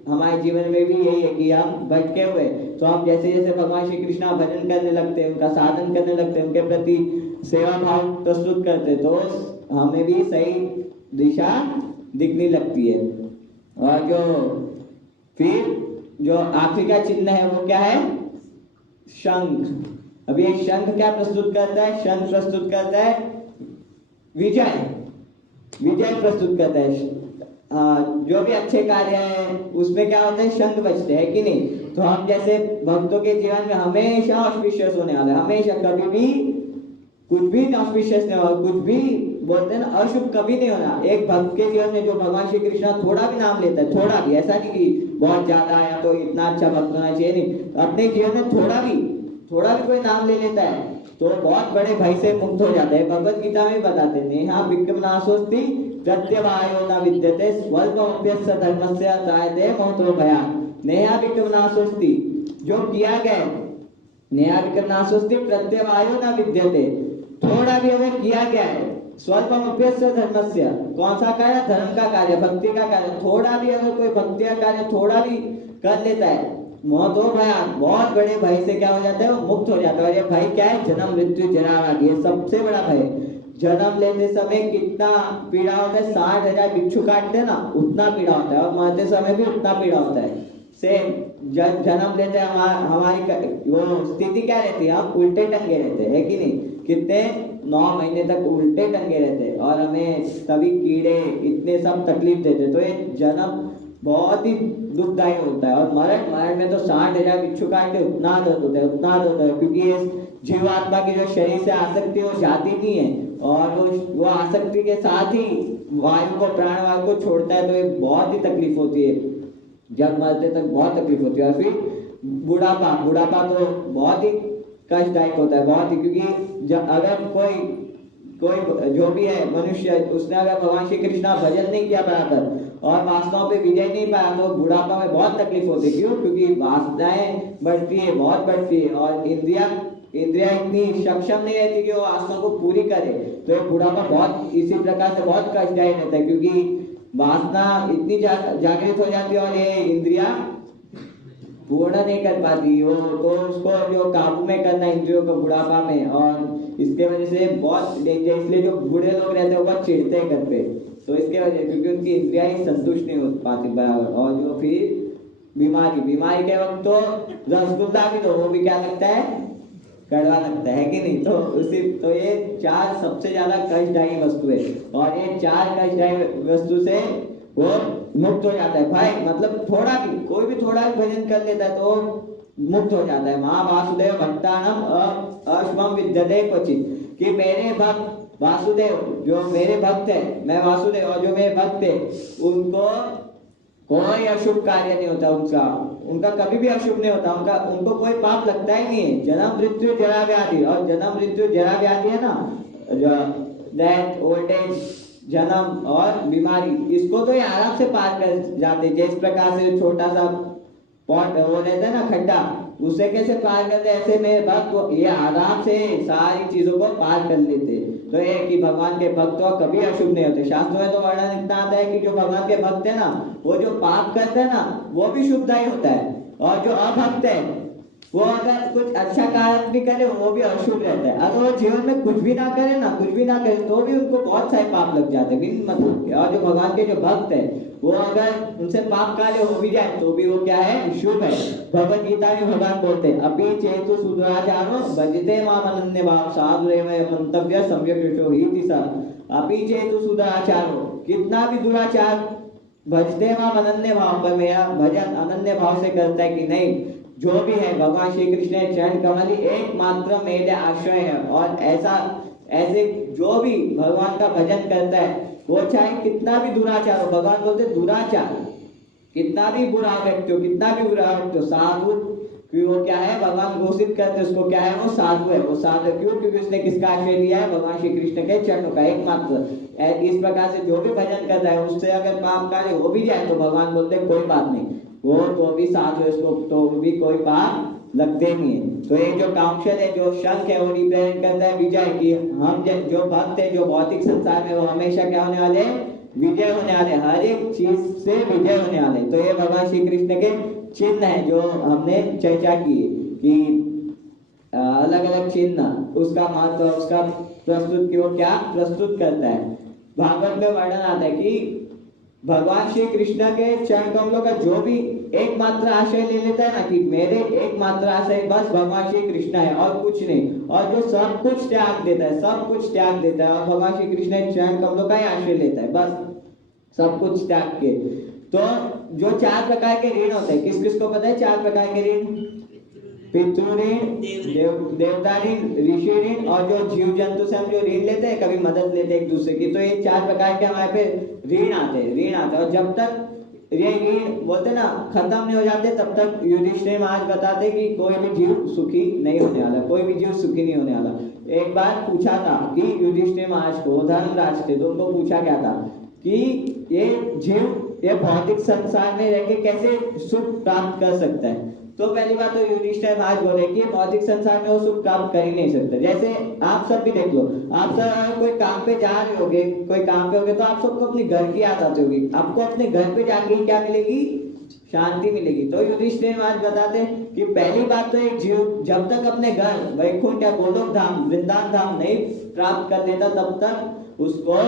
हमारे जीवन में भी यही है कि हम भटके हुए, तो हम जैसे जैसे भगवान श्री कृष्ण का भजन करने लगते हैं, उनका साधन करने लगते हैं, उनके प्रति सेवा भाव प्रस्तुत करते हैं, तो हमें भी सही दिशा दिखने लगती है। और फिर जो आखिरी का चिन्ह है वो क्या है? शंख। अभी ये शंख क्या प्रस्तुत करता है? शंख प्रस्तुत करता है विजय प्रस्तुत करता है। जो भी अच्छे कार्य हैं उसमें क्या होता है? शंख बजते हैं कि नहीं। तो हम जैसे भक्तों के जीवन में हमेशा ऑस्पिशियस होने वाला है, हमेशा, कभी भी कुछ भी ऑस्पिशियस नहीं होगा, कुछ भी बोलते हैं ना अशुभ कभी नहीं होना। एक भक्त के जीवन में जो भगवान श्री कृष्ण थोड़ा भी नाम लेता है, थोड़ा भी, ऐसा नहीं कि बहुत ज्यादा या तो इतना अच्छा भक्त होना चाहिए, नहीं, अपने जीवन में थोड़ा भी कोई नाम ले लेता है तो बहुत बड़े भय से मुक्त हो जाता है। भगवत गीता में बताते हैं, नेहा विक्रमनाशोस्ति प्रत्यवायो न विद्यते स्वल्पमप्यस्य धर्मस्य त्रायते महतो भयात्। नेहा विक्रमनाशोस्ति, जो किया गया, नेहा विक्रमनाशोस्ति प्रत्यवायो न विद्यते, थोड़ा भी अगर किया गया है, स्वल्पमप्यस्य धर्मस्य, कौन सा कार्य? धर्म का कार्य, भक्ति का कार्य, थोड़ा भी अगर कोई भक्ति का कार्य थोड़ा भी कर लेता है, मौत हो गया, बहुत बड़े भय से क्या हो जाता है? वो मुक्त हो जाता है। और ये भय क्या है? जन्म मृत्यु जरा व्याधि, ये सबसे बड़ा भय। जन्म लेते समय कितना पीड़ा होता है? 60,000 बिच्छू काटते हैं ना, उतना पीड़ा होता है, और मरते समय भी उतना पीड़ा होता है। सेम जन्म लेते हमारी वो स्थिति क्या रहती है? हम उल्टे टंगे रहते हैं, है कि नहीं? कितने 9 महीने तक उल्टे टंगे रहते हैं, और हमें सभी कीड़े इतने सब तकलीफ देते। तो ये जन्म बहुत ही दुखदायी होता है। और मरण में तो 60,000 बिच्छू काटते, उतना दर्द होता है, क्योंकि ये जीवात्मा की जो शरीर से आसक्ति वो जाती नहीं है, और वो आसक्ति के साथ ही वायु को, प्राणवायु को छोड़ता है, तो ये बहुत ही तकलीफ होती है। जब मरते तक बहुत तकलीफ होती है। और फिर बुढ़ापा तो बहुत ही कष्टदायक होता है, बहुत ही, क्योंकि जब अगर कोई जो भी है मनुष्य, उसने अगर भगवान श्री कृष्ण का भजन नहीं किया बराबर और वासनाओं पे विजय नहीं पाया, तो बुढ़ापा में बहुत तकलीफ होती है। क्यों? क्योंकि वासनाएं बढ़ती है, बहुत बढ़ती है, और इंद्रिया इतनी सक्षम नहीं रहती कि वो वासनाओं को पूरी करे। तो ये बुढ़ापा बहुत इसी प्रकार से बहुत कष्टदायी रहता है, क्योंकि वासना इतनी जागृत हो जाती है और ये इंद्रिया पूर्ण नहीं कर पाती वो, तो उसको जो काबू में करना इंद्रियों को बुढ़ापा में, और इसके वजह से बहुत डेंजर। इसलिए जो बूढ़े लोग रहते हैं वो बहुत चिढ़ते हैं घर पे, तो इसके वजह, क्योंकि उनकी इंद्रियां ही संतुष्ट नहीं हो पाती बराबर। और जो फिर बीमारी के वक्त तो रसगुल्ला भी दो, वो भी क्या लगता है? कड़वा लगता है कि नहीं। तो ये 4 सबसे ज्यादा कष्टदायी वस्तु है, और ये 4 कष्टदायी वस्तु से वो मुक्त हो जाता है। भाई मतलब कोई भी थोड़ा भी भजन कर लेता है तो मुक्त हो जाता है। माँ वासुदेव भक्तानाम अश्वम विद्यते क्वचित, कि मेरे भक्त वासुदेव जो मेरे भक्त है, मैं वासुदेव और जो मेरे भक्त है उनको कोई अशुभ कार्य नहीं होता, उनका कभी भी अशुभ नहीं होता, उनको कोई पाप लगता ही नहीं है। जन्म मृत्यु जरा व्याधि, और जन्म मृत्यु जरा व्याधि है ना, डेथ ओल्ड एज, जन्म और बीमारी, इसको तो ये आराम से पार कर जाते। जिस प्रकार से छोटा सा पॉट वो रहता है ना खड्डा, उसे कैसे पार करते, ऐसे में भक्त ये आराम से सारी चीजों को पार कर लेते। तो ये कि भगवान के भक्त कभी अशुभ नहीं होते। शास्त्रों में तो वर्णन इतना आता है कि जो भगवान के भक्त है ना, वो जो पाप करते हैं ना वो भी शुभदायी होता है, और जो अभक्त है वो अगर कुछ अच्छा कार्य भी करे वो भी अशुभ रहता है। अगर वो जीवन में कुछ भी ना करे ना, कुछ भी ना करे, तो भी उनको बहुत सारे पाप लग जाते हैं बिन मतलब के। और जो भगवान के जो भक्त है वो अगर उनसे पाप कार्य हो भी जाए तो भी वो क्या है, शुभ है। भगवत गीता में भगवान बोलते हैं अपि चेतु सुदुराचारो भजते माम अनन्य भाव साधुरेव मंतव्य सम्यक दृष्टो हीति सा। अपि चेतु सुदुराचारो, कितना भी दुराचार भजते माम अनन्य भाव, पर मेरा भजन अनन्य भाव से करता है कि नहीं, जो भी है भगवान श्री कृष्ण चरण कमल ही एकमात्र मेरे आश्रय है। और ऐसे जो भी भगवान का भजन करता है वो चाहे कितना भी दुराचार हो, भगवान बोलते दुराचार कितना भी बुरा व्यक्ति हो, कितना भी बुरा व्यक्ति हो, साधु कि वो क्या है, भगवान घोषित करते उसको क्या है, वो साधु है। वो साधु क्यों, क्योंकि उसने किसका आश्रय लिया है, भगवान श्री कृष्ण के चरणों का एकमात्र। इस प्रकार से जो भी भजन करता है उससे अगर पाप कार्य हो भी जाए तो भगवान बोलते कोई बात नहीं, वो तो भी साधु है, उसको तो भी कोई पाप लगते नहीं है। तो ये जो काउंसल है, जो शंख है, वो रिप्रेजेंट करता है विजय की। हम जो भक्त है जो भौतिक संसार में, वो हमेशा क्या होने वाले, विजय होने वाले, हर एक चीज से विजय होने वाले। तो ये भगवान श्री कृष्ण के चिन्ह है जो हमने चर्चा की कि अलग अलग चिन्ह, उसका महत्व, उसका प्रस्तुत की वो क्या प्रस्तुत करता है। भागवत में वर्णन आता है कि भगवान श्री कृष्ण के चरण कमलों का जो भी एकमात्र आश्रय ले लेता है ना, कि मेरे एकमात्र आश्रय बस भगवान श्री कृष्ण है और कुछ नहीं, और जो सब कुछ त्याग देता है, सब कुछ त्याग देता है और भगवान श्री कृष्ण चरण कमलों का ही आश्रय लेता है बस सब कुछ त्याग के। तो जो 4 प्रकार के ऋण होते हैं, किस किस को पता है 4 प्रकार के ऋण? पितृ ऋण, देवता ऋण, ऋषि ऋण, और जो जीव जंतु से हम जो ऋण लेते हैं, कभी मदद लेते हैं एक दूसरे की। तो ये 4 प्रकार के हमारे पे ऋण आते हैं। और जब तक ये ऋण बोलते ना खत्म नहीं हो जाते, तब तक युधिष्ठिर महाराज बताते कि कोई भी जीव सुखी नहीं होने वाला, कोई भी जीव सुखी नहीं होने वाला। एक बार पूछा था कि युधिष्ठिर महाराज को, धर्मराज थे, तो उनको पूछा क्या था कि ये जीव ये भौतिक संसार में रह के कैसे सुख प्राप्त कर सकता है। तो पहली बात तो युधिष्ठिर महाराज बोले कि भौतिक संसार में वो सुख प्राप्त कर ही नहीं सकते। जैसे आप सब भी देख लो, आप सब अगर कोई काम पे जा रहे होगे, कोई काम पे होगे, तो आप सबको अपने घर की याद आती होगी, आपको अपने घर पे जाके क्या मिलेगी, शांति मिलेगी। तो युधिष्ठिर महाराज बताते हैं कि पहली बात तो एक जीव जब तक अपने घर वैकुंठ या गोलोक धाम, वृंदावन धाम नहीं प्राप्त कर लेता, तब तक उसको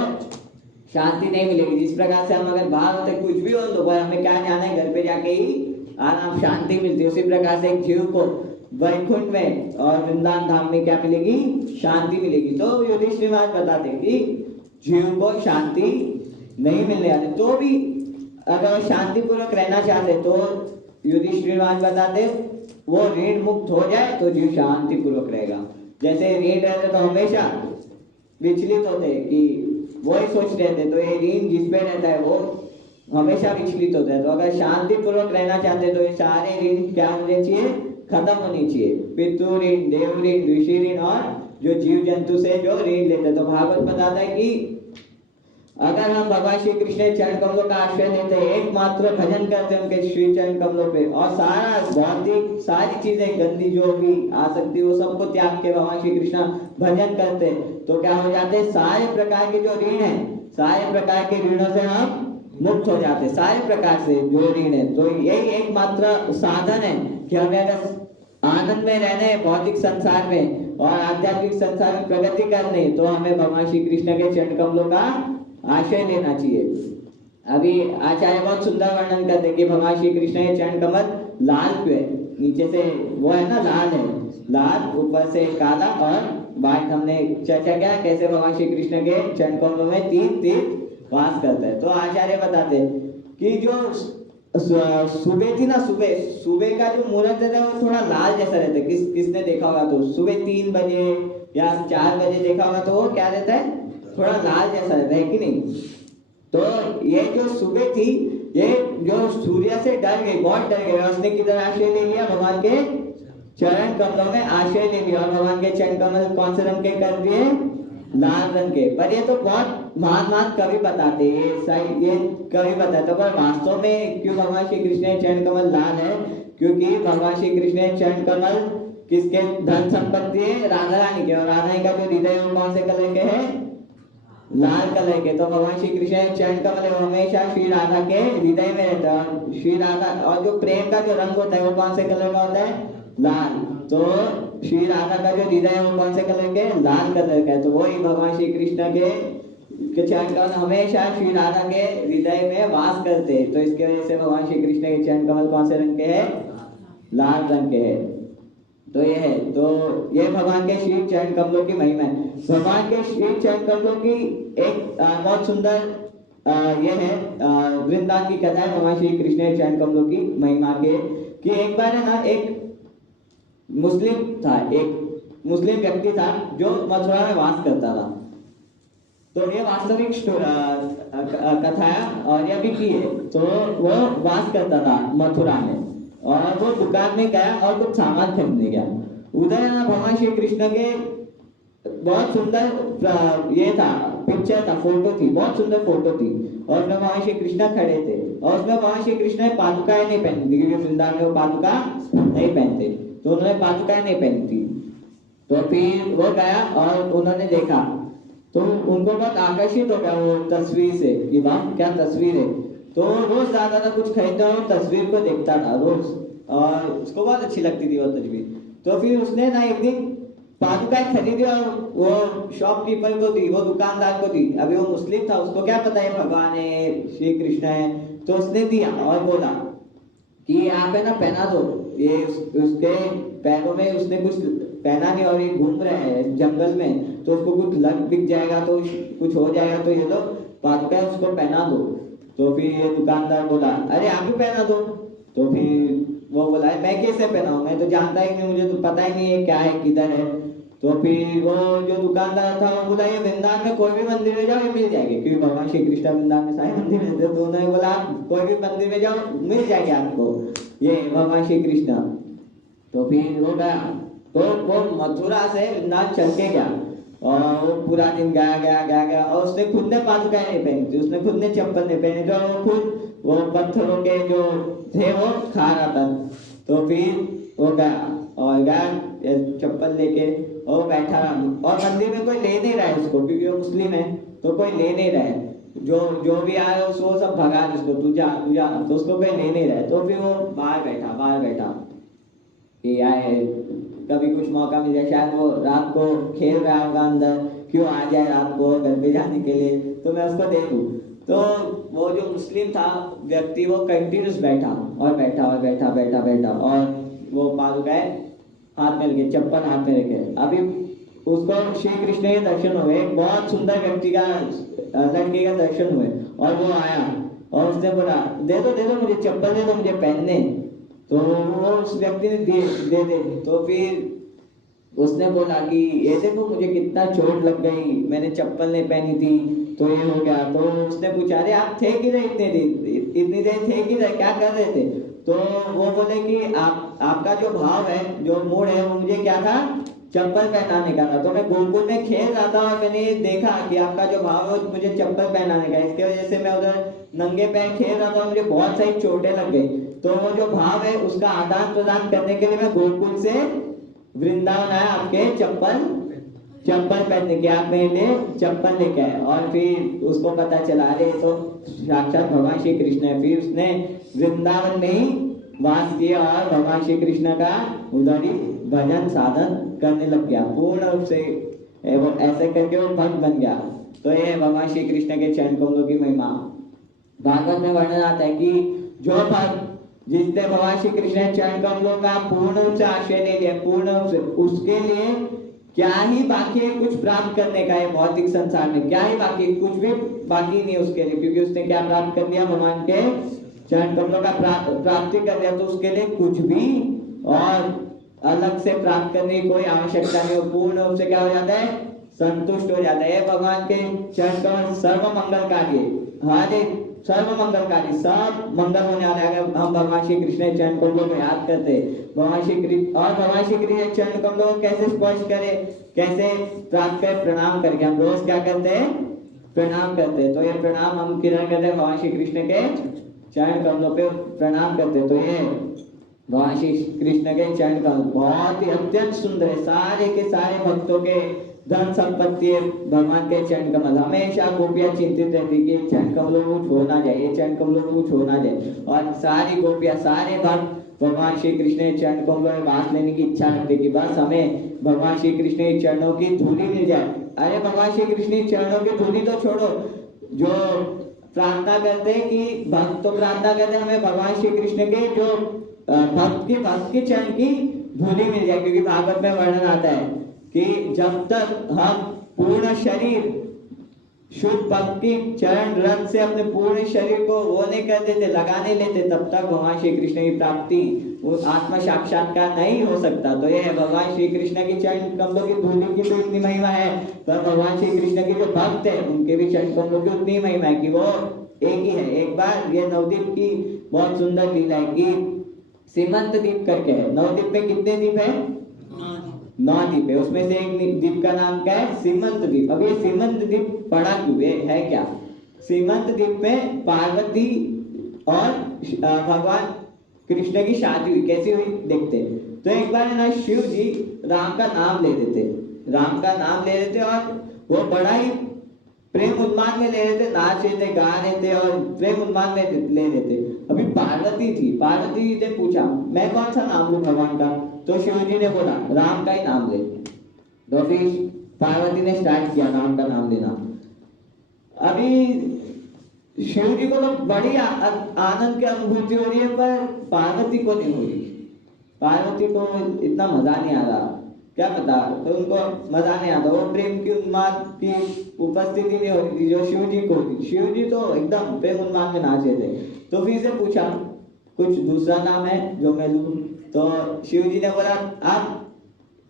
शांति नहीं मिलेगी। जिस प्रकार से हम अगर बाहर होते कुछ भी हो तो भाई हमें क्या जाना है, घर पे जाके ही आराम शांति मिलती है। उसी प्रकार से एक जीव को वैकुंठ में और वृंदावन धाम में क्या मिलेगी, शांति मिलेगी। तो युधिष्ठिर महाराज बताते हैं कि जीव को शांति नहीं मिलने वाली, तो भी अगर शांति पूर्वक रहना चाहते तो युधिष्ठिर महाराज बताते वो ऋण मुक्त हो जाए तो जीव शांति पूर्वक रहेगा। जैसे ऋण रहते तो हमेशा विचलित होते कि वही सोच रहे थे, तो ये ऋण जिसपे रहता है वो हमेशा विचलित होता है। तो अगर शांति पूर्वक रहना चाहते हैं तो ये सारे ऋण क्या होने चाहिए, खत्म होनी चाहिए। पितृ ऋण, देव ऋण, ऋषि ऋण और जो जीव जंतु से जो ऋण लेते हैं। तो भागवत बताता है कि अगर हम भगवान श्री कृष्ण चरण कमलों का आश्रय लेते हैं, एकमात्र भजन करते हैं उनके श्री चरण कमलों पे, और सारा भौतिक सारी चीजें गंदी जो भी आ सकती है वो सबको त्याग के भगवान श्री कृष्ण भजन करते हैं, तो क्या हो जाते हैं, सारे प्रकार के जो ऋण है, सारे प्रकार के ऋणों से हम मुक्त हो जाते हैं, सारे प्रकार से जो ऋण है। तो यही एकमात्र साधन है कि हमें अगर आनंद में रहने भौतिक संसार में और आध्यात्मिक संसार में प्रगति करनी है, तो हमें भगवान श्री कृष्ण के चरण कमलों का आश्रय लेना चाहिए। अभी आचार्य बहुत सुंदर वर्णन करते कि भगवान श्री कृष्ण के चरण कमल लाल क्यों है, नीचे से वो है ना लाल है, लाल ऊपर से काला, और बाद हमने चर्चा किया कैसे भगवान श्री कृष्ण के चरण कमलों में 3 तीर वास करता है। तो आचार्य बताते कि जो सुबह थी ना, सुबह सुबह का जो मुहूर्त रहता है वो थोड़ा लाल जैसा रहता है। किसने देखा होगा तो सुबह 3 बजे या 4 बजे देखा होगा तो वो क्या रहता है, थोड़ा लाल जैसा रहता है कि नहीं। तो ये जो सुबह थी, ये जो सूर्य से डर गई, बहुत डर गई, उसने किधर आश्रय ले लिया, भगवान के चरण कमलों में आश्रय ले लिया। और भगवान के चरण कमल कौन से रंग के कर दिए, लाल रंग के। पर ये तो बहुत महान कवि बताते, ये कवि बताते, पर वास्तव में क्यों भगवान श्री कृष्ण के चरण कमल लाल है, क्योंकि भगवान श्री कृष्ण के चरण कमल किसके धन संपत्ति है, राधा रानी के। और राधा रानी का जो हृदय है वो कौन से कलर के है, लाल कलर के। तो भगवान श्री कृष्ण के चरण कमल है हमेशा श्री राधा के हृदय में रहता है। और श्री राधा और जो प्रेम का जो रंग होता है वो कौन से कलर का होता है, लाल। तो श्री राधा का जो हृदय है वो कौन से कलर के, लाल कलर का है। तो वही भगवान श्री कृष्ण के चरण कमल हमेशा श्री राधा के हृदय में वास करते हैं। तो इसके वजह से भगवान श्री कृष्ण के चरण कमल कौन से रंग के हैं, लाल रंग के हैं। तो ये है, तो ये भगवान के श्री चरण कमलों की महिमा है। भगवान के श्री चरण कमलों की एक बहुत सुंदर ये है वृंदावन की कथा है भगवान श्री कृष्ण के चरण कमलों की महिमा के, कि एक बार है ना, एक मुस्लिम था, एक मुस्लिम व्यक्ति था जो मथुरा में वास करता था। तो ये वास्तविक कथा है और यह भी की है। तो वो वास करता था मथुरा में और वो दुकान में गया और कुछ सामान खरीदने गया। उधर ना भगवान श्री कृष्ण के बहुत सुंदर ये था, पिक्चर था, फोटो थी, बहुत सुंदर फोटो थी। और उसमें भगवान श्री कृष्ण खड़े थे और उसमें भगवान श्री कृष्ण ने पादुकाएं नहीं पहनी थी, क्योंकि वृंदावन में वो पादुका नहीं पहनते, तो उन्होंने पादुकाएं नहीं पहनी थी। तो फिर वो गया और उन्होंने देखा तो उनको बहुत आकर्षित हो गया वो तस्वीर से, कि वाह क्या तस्वीर है। तो रोज जाता था कुछ खरीदता और तस्वीर को देखता था रोज, और उसको बहुत अच्छी लगती थी वो तस्वीर। तो फिर उसने ना एक दिन पादुकाएं खरीदी और वो शॉपकीपर को दी, वो दुकानदार को दी। अभी वो मुस्लिम था, उसको क्या पता है भगवान है, श्री कृष्ण है। तो उसने दिया और बोला कि आप है ना पहना दो। ये उसके पैरों में उसने कुछ पहना नहीं और ये घूम रहे हैं जंगल में, तो उसको कुछ लग बिक जाएगा तो कुछ हो जाएगा, तो ये लो पादुकाएं उसको पहना दो। तो फिर ये दुकानदार बोला अरे आप भी पहना दो। तो फिर वो बोला मैं कैसे पहनाऊं, मैं तो जानता ही नहीं, मुझे तो पता ही नहीं है क्या है किधर है। तो फिर वो जो दुकानदार था वो बोला ये वृंदावन में कोई भी मंदिर में जाओ ये मिल जाएगी, क्योंकि भगवान श्री कृष्ण वृंदावन में सारे मंदिर में थे। तो उन्होंने बोला कोई भी मंदिर में जाओ मिल जाएगी आपको ये भगवान श्री कृष्ण। तो फिर वो गया, तो वो मथुरा से वृंदावन चल के गया और वो पूरा दिन गया और उसने खुद ने पादुकाएं नहीं पहनी थी, उसने खुद ने चप्पल नहीं पहनी थी, और वो खुद वो पत्थरों के जो थे वो खा रहा था। तो फिर वो गया चप्पल लेके और बैठा रहा, और मंदिर में कोई ले नहीं रहा है उसको, क्योंकि वो मुस्लिम है तो कोई ले नहीं रहा है। जो भी आ रहा है उसको सब भगा उसको, तू जा, तो उसको कोई ले नहीं रहा है। तो फिर वो बाहर बैठा कि आए कभी कुछ मौका मिल जाए, शायद वो रात को खेल रहा होगा अंदर, क्यों आ जाए रात को घर पे जाने के लिए, तो मैं उसको देखूं। तो वो जो मुस्लिम था व्यक्ति वो कंटिन्यूस बैठा और वो पादुकाएं हाथ में रखे, चप्पल हाथ में रखे। अभी उसको श्री कृष्ण के दर्शन हुए, एक बहुत सुंदर व्यक्ति का लड़के का दर्शन हुए, और वो आया और उसने बोला दे दो मुझे चप्पल, दे दो मुझे पहनने। तो वो उस व्यक्ति ने दे। तो फिर उसने बोला कि ये देखो मुझे कितना चोट लग गई, मैंने चप्पल नहीं पहनी थी तो ये हो गया। तो उसने पूछा अरे आप थे किधर इतनी देर थे किधर, क्या कर रहे थे? तो वो बोले कि आपका जो भाव है, जो मूड है, वो मुझे क्या था, चप्पल पहनाने का था। तो मैं गोकुल में खेल रहा था और मैंने देखा कि आपका जो भाव है मुझे चप्पल पहनाने का, इसके वजह से मैं उधर नंगे पैर खेल रहा था और मुझे बहुत सारी चोटें लग गई। तो वो जो भाव है उसका आदान प्रदान करने के लिए मैं गोकुल से वृंदावन आया आपके चप्पल पहनने के, आप मेरे लिए चप्पल लेके आए। और फिर उसको पता चला अरे तो साक्षात भगवान श्री कृष्ण है। फिर उसने वृंदावन में ही वास किया और भगवान श्री कृष्ण का उधर ही भजन साधन करने लग गया पूर्ण रूप से, वो ऐसे करके वो भक्त बन गया। तो ये भगवान श्री कृष्ण के चरण कमलों की महिमा। भागवत में वर्णन आता है कि जो भक्त जिसने भगवान श्री कृष्ण के चरण कमलों का पूर्ण रूप से आश्रय ले लिया, पूर्ण रूप से, उसके लिए क्या ही बाकी है कुछ प्राप्त करने का है भौतिक संसार में, क्या ही बाकी, कुछ भी बाकी नहीं उसके लिए, क्योंकि उसने क्या प्राप्त कर लिया, भगवान के चरण कमलों का प्राप्ति कर लिया तो उसके लिए कुछ भी और अलग से प्राप्त करने की कोई आवश्यकता नहीं हो, पूर्ण रूप से क्या हो जाता है, संतुष्ट हो जाता है। भगवान के चरण कमल सर्व मंगलकारी, हर एक सर्व मंगलकारी, सब मंगल होने वाला है अगर हम भगवान श्री कृष्ण के चरण कमलों को याद करते हैं। भगवान श्री कृष्ण और भगवान श्री कृष्ण के चरण कमलों को कैसे स्पर्श करें, कैसे प्राप्त करें, प्रणाम करके। हम रोज क्या करते हैं, प्रणाम करते हैं। तो ये प्रणाम हम किधर करते हैं, भगवान श्री कृष्ण के चरण कमलों पे प्रणाम करते हैं। तो ये भगवान श्री कृष्ण के चरण कमल बहुत ही अत्यंत सुंदर है, सारे के सारे भक्तों के धन संपत्ति है भगवान के चरण कमल। हमेशा गोपियां चिंतित रहती कि चरण कमलों को छोड़ना जाए, चरण कमलों को छोड़ना जाए, और सारी गोपियां सारे भक्त भगवान श्री कृष्ण के चरण कमलों में वास लेने की इच्छा रखते कि बस हमें भगवान श्री कृष्ण के चरणों की धूली मिल जाए। अरे भगवान श्री कृष्ण के चरणों की धूली तो छोड़ो, जो प्रार्थना करते हैं कि भक्त तो प्रार्थना करते हैं हमें भगवान श्री कृष्ण के जो भक्त के चरण की धूली मिल जाए, क्योंकि भागवत में वर्णन आता है कि जब तक हम पूर्ण शरीर शुद्ध भक्त की चरण रथ से अपने पूर्ण शरीर को वो नहीं कर देते, लगा नहीं लेते, तब तक भगवान श्री कृष्ण की प्राप्ति, वो आत्म साक्षात्कार नहीं हो सकता। तो ये भगवान श्री कृष्ण की चरण कमलों की धूली की तो इतनी महिमा है, पर भगवान श्री कृष्ण के जो भक्त है उनके भी चरण कमलों की उतनी महिमा है कि वो एक ही है। एक बार ये नवद्वीप की बहुत सुंदर लीला है कि सीमंत द्वीप करके है। नवद्वीप में कितने द्वीप है, 9 द्वीप है, उसमें से एक द्वीप का नाम क्या है, सीमंत द्वीप। अब ये सीमंत द्वीप पड़ा क्यों है क्या, सीमंत द्वीप में पार्वती और भगवान कृष्ण की शादी हुई, कैसी हुई देखते। तो एक बार ना शिव जी राम का नाम ले लेते, राम का नाम ले लेते और वो बड़ा ही प्रेम उन्माद में ले रहे थे, नाच रहे थे, गा रहे थे और प्रेम उन्माद में ले रहे थे। अभी पार्वती थी, पार्वती जी ने पूछा मैं कौन सा नाम लूं भगवान का, तो शिव जी ने बोला राम का ही नाम ले। तो फिर पार्वती ने स्टार्ट किया राम का नाम लेना। अभी शिव जी को तो बड़ी आनंद की अनुभूति हो रही है, पर पार्वती को नहीं हो रही। पार्वती को इतना मजा नहीं आ रहा, क्या पता, तो उनको मजा नहीं आता, वो प्रेम की उन्माद की उपस्थिति नहीं हो रही थी जो शिव जी को थी। शिव जी तो एकदम प्रेम उन्माद में नाचे थे। तो फिर से पूछा कुछ दूसरा नाम है जो मैं लूं, तो शिव जी ने बोला आप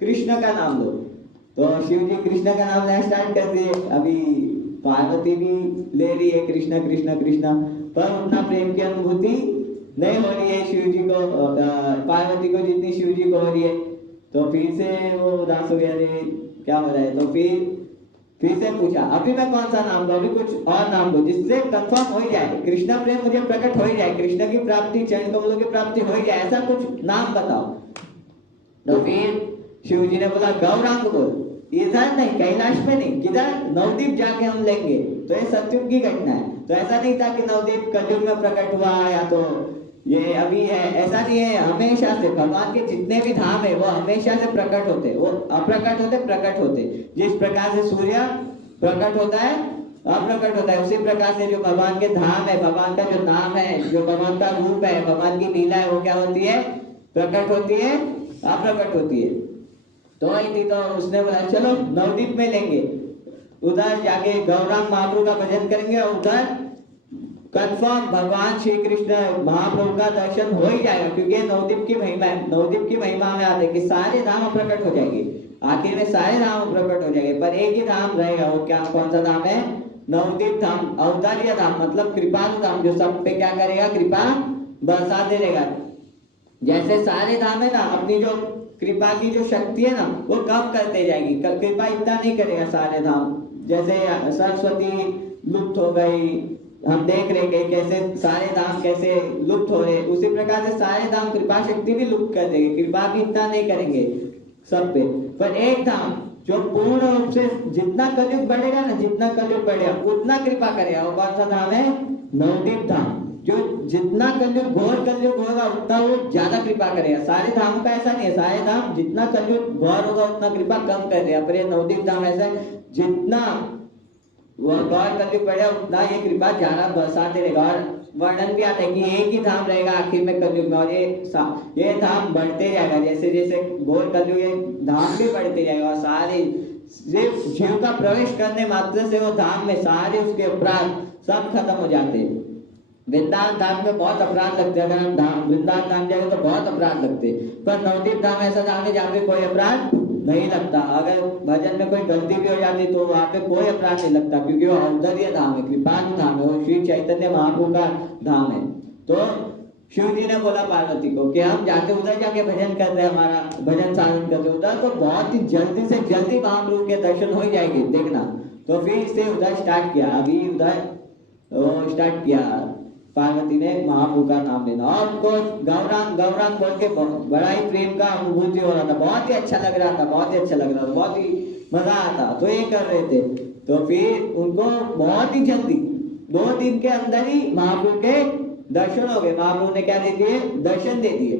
कृष्ण का नाम लो। तो शिव जी कृष्ण का नाम लेना स्टार्ट कर दिए। अभी पार्वती भी ले रही है कृष्ण कृष्ण कृष्ण, पर उतना प्रेम की अनुभूति नहीं हो रही है शिव जी को, पार्वती को जितनी शिव जी को हो रही है। तो फिर से वो उदास हो गया, क्या हो रहा है। तो फिर से पूछा अभी मैं कौन सा नाम लूं, अभी कुछ और नाम लो जिससे कंफर्म हो जाए, कृष्ण प्रेम मुझे प्रकट हो जाए, कृष्ण की प्राप्ति, चरण कमलों की प्राप्ति हो जाए, ऐसा कुछ नाम बताओ। तो फिर शिव जी ने बोला गौरांग बोल। इधर नहीं, कैलाश में नहीं, किधर, नवद्वीप जाके हम लेंगे। तो ये सतयुग की घटना है। तो ऐसा नहीं था कि नवद्वीप कलयुग में प्रकट हुआ या तो ये अभी है, ऐसा नहीं है। हमेशा से भगवान के जितने भी धाम है वो हमेशा से प्रकट होते, वो अप्रकट होते प्रकट होते। जिस प्रकार से सूर्य प्रकट होता है अप्रकट होता है, उसी प्रकार से जो भगवान के धाम है, भगवान का जो नाम है, जो भगवान का रूप है, भगवान की लीला है, वो क्या होती है, प्रकट होती है, अप्रकट होती है। तो आई थी, तो उसने बोला चलो नवद्वीप में लेंगे, उधर जाके गौरांग महाप्रभु का भजन करेंगे और उधर कंफर्म भगवान श्री कृष्ण महाप्रभु का दर्शन हो ही जाएगा, क्योंकि नवद्वीप की महिमा है। नवद्वीप की महिमा में आते कि सारे धाम प्रकट हो जाएंगे, आखिर में सारे धाम प्रकट हो जाएंगे, पर एक ही धाम रहेगा। वो क्या, कौन सा धाम है, नवद्वीप धाम, अवतारीय धाम, मतलब कृपालु धाम, जो सब पे क्या करेगा, कृपा बरसा देगा। जैसे सारे धाम है ना, अपनी जो कृपा की जो शक्ति है ना वो कम करते जाएगी, कृपा इतना नहीं करेगा सारे धाम। जैसे सरस्वती लुप्त हो गई, हम देख रहे हैं कैसे सारे धाम कैसे लुप्त हो रहे, उसी प्रकार से सारे धाम कृपा शक्ति भी लुप्त कर देंगे, कृपा भी इतना नहीं करेंगे सब पे। पर एक धाम जो पूर्ण रूप से जितना कलयुग बढ़ेगा ना, जितना कलयुग बढ़ेगा उतना कृपा करेगा, वो कौन सा धाम है, नवद्वीप धाम। जो जितना कलयुग घोर कलयुग होगा उतना वो ज्यादा कृपा करेगा। सारे धाम का ऐसा नहीं है, सारे धाम जितना कलयुग घोर होगा उतना कृपा कम करेगा, पर ये नवद्वीप धाम ऐसा है जितना वो गौर कलयुग बढ़ेगा उतना ये कृपा ज्यादा बरसाते रहेगा। और वर्णन भी आता है कि एक ही धाम रहेगा आखिर में कलयुग में, और ये धाम बढ़ते जाएगा, जैसे जैसे घोर कलयुग ये धाम भी बढ़ते जाएगा। और सारे जीव का प्रवेश करने मात्र से वो धाम में सारे उसके अपराध सब खत्म हो जाते हैं। वृंदावन धाम में बहुत अपराध लगते हैं। अगर हम धाम वृंदावन धाम जाएंगे तो बहुत अपराध लगते हैं, पर नवदीप धाम ऐसा धाम है जहाँ पे कोई अपराध नहीं लगता। अगर भजन में कोई गलती भी हो जाती तो वहाँ पे कोई अपराध नहीं लगता, क्योंकि वो औदर्य धाम है, कृपालु धाम है, वो श्री चैतन्य महाप्रभु का धाम है। तो शिव जी ने बोला पार्वती को कि हम जाके उधर जाके भजन करते हैं, हमारा भजन साधन करते उधर, तो बहुत ही जल्दी से जल्दी महाप्रभु के दर्शन हो जाएंगे, देखना। तो फिर से उधर स्टार्ट किया, अभी उधर स्टार्ट किया पार्वती ने महाप्रभु का नाम लेना, और उनको गौरांग गौरांग बोल के बड़ा ही प्रेम का अनुभूति हो रहा था, बहुत ही अच्छा लग रहा था, बहुत ही अच्छा लग रहा था, बहुत ही मजा आता। तो ये कर रहे थे, तो फिर उनको बहुत ही जल्दी 2 दिन के अंदर ही महाप्रभु के दर्शन हो गए। महाप्रभु ने क्या दे दिए? दर्शन दे दिए।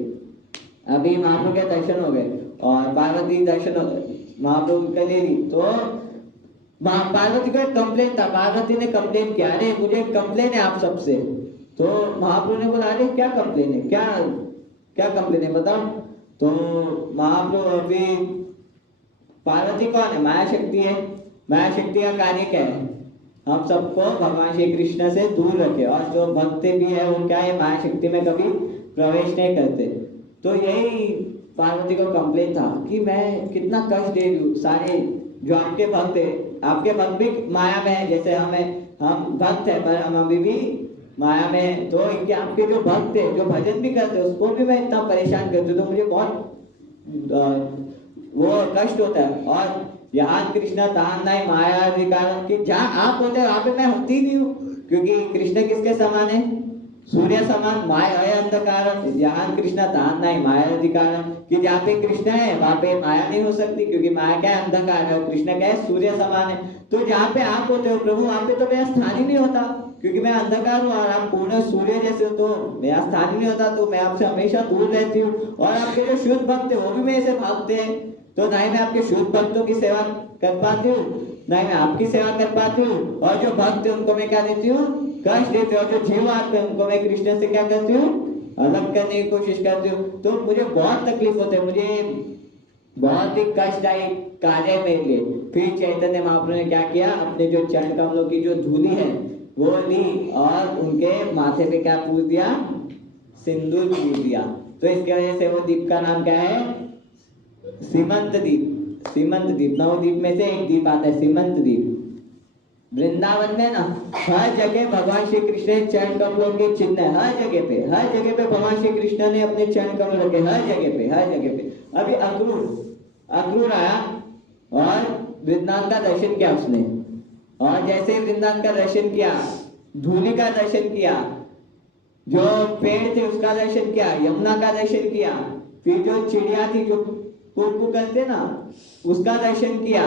अभी महाप्रभु के दर्शन हो गए और पार्वती दर्शन महाप्रभु के ले ली। तो पार्वती को एक कंप्लेन था, पार्वती ने कंप्लेन किया, अरे मुझे कंप्लेन है आप सबसे। तो महाप्रभु ने बोला, अरे क्या कंप्लेन है, क्या क्या कंप्लेन है बताओ। तो महाप्रभु अभी पार्वती कौन है? माया शक्ति है। माया शक्ति का कार्य क्या है? हम सबको भगवान श्री कृष्ण से दूर रखे, और जो भक्त भी है वो क्या है? माया शक्ति में कभी प्रवेश नहीं करते। तो यही पार्वती को कंप्लेन था कि मैं कितना कष्ट दे रही हूँ, सारे जो आपके भक्त है, आपके भक्त भी माया में है, जैसे हम भक्त है पर हम अभी भी माया में। तो इनके आपके जो भक्त है, जो भजन भी करते हैं, उसको भी मैं इतना परेशान करती हूँ, तो मुझे बहुत वो कष्ट होता है। और यहाँ कृष्ण तान नहीं माया अधिकार, कि जहाँ आप होते हैं वहां पे मैं होती नहीं हूँ, क्योंकि कृष्ण किसके समान है? सूर्य समान। माया है अंधकार, यहाँ कृष्ण तान नहीं माया अधिकार, कि जहाँ पे कृष्ण है वहां पे माया नहीं हो सकती, क्योंकि माया क्या है? अंधकार है, और कृष्ण क्या है? सूर्य समान है। तो जहाँ पे आप होते हो प्रभु, वहां पे तो मेरा स्थान ही नहीं होता, क्योंकि मैं अंधकार हूँ और आप पूर्ण सूर्य जैसे हो, तो मेरा स्थान ही नहीं होता। तो मैं आपसे हमेशा दूर रहती हूँ, और आपके जो शुद्ध भक्त है वो भी मेरे से भागते हैं। तो ना ही मैं आपके शुद्ध भक्तों की सेवा कर पाती हूँ, ना ही मैं आपकी सेवा कर पाती हूँ, और जो भक्त है उनको मैं क्या देती हूँ? कष्ट देती हूँ। और जो जीवात्मा है उनको मैं कृष्ण से क्या करती हूँ? अलग करने की कोशिश करती हूँ। तो मुझे बहुत तकलीफ होती है, मुझे बहुत ही कष्टदायी कार्य मेरे लिए। फिर चैतन्य महाप्रभु ने क्या किया? अपने जो चरण कमलों की जो धूली है वो ली, और उनके माथे पे क्या पूज दिया? सिंदूर पूज दिया। तो इसके वजह से वो द्वीप का नाम क्या है? सीमंत द्वीप। सीमंत द्वीप, 9 द्वीप में से एक द्वीप आता है, सीमंत द्वीप। वृंदावन में ना हर जगह भगवान श्री कृष्ण चरण कमलों के चिन्ह है, हर जगह पे भगवान श्री कृष्ण ने अपने चरण कमल रखे, हर जगह पे। अभी अक्रूर आया और वृंदावन का दर्शन किया उसने, और जैसे ही वृंदावन का दर्शन किया, धूली का दर्शन किया, जो पेड़ थे उसका दर्शन किया, यमुना का दर्शन किया, फिर जो चिड़िया थी जो कुकू करते ना, उसका दर्शन किया।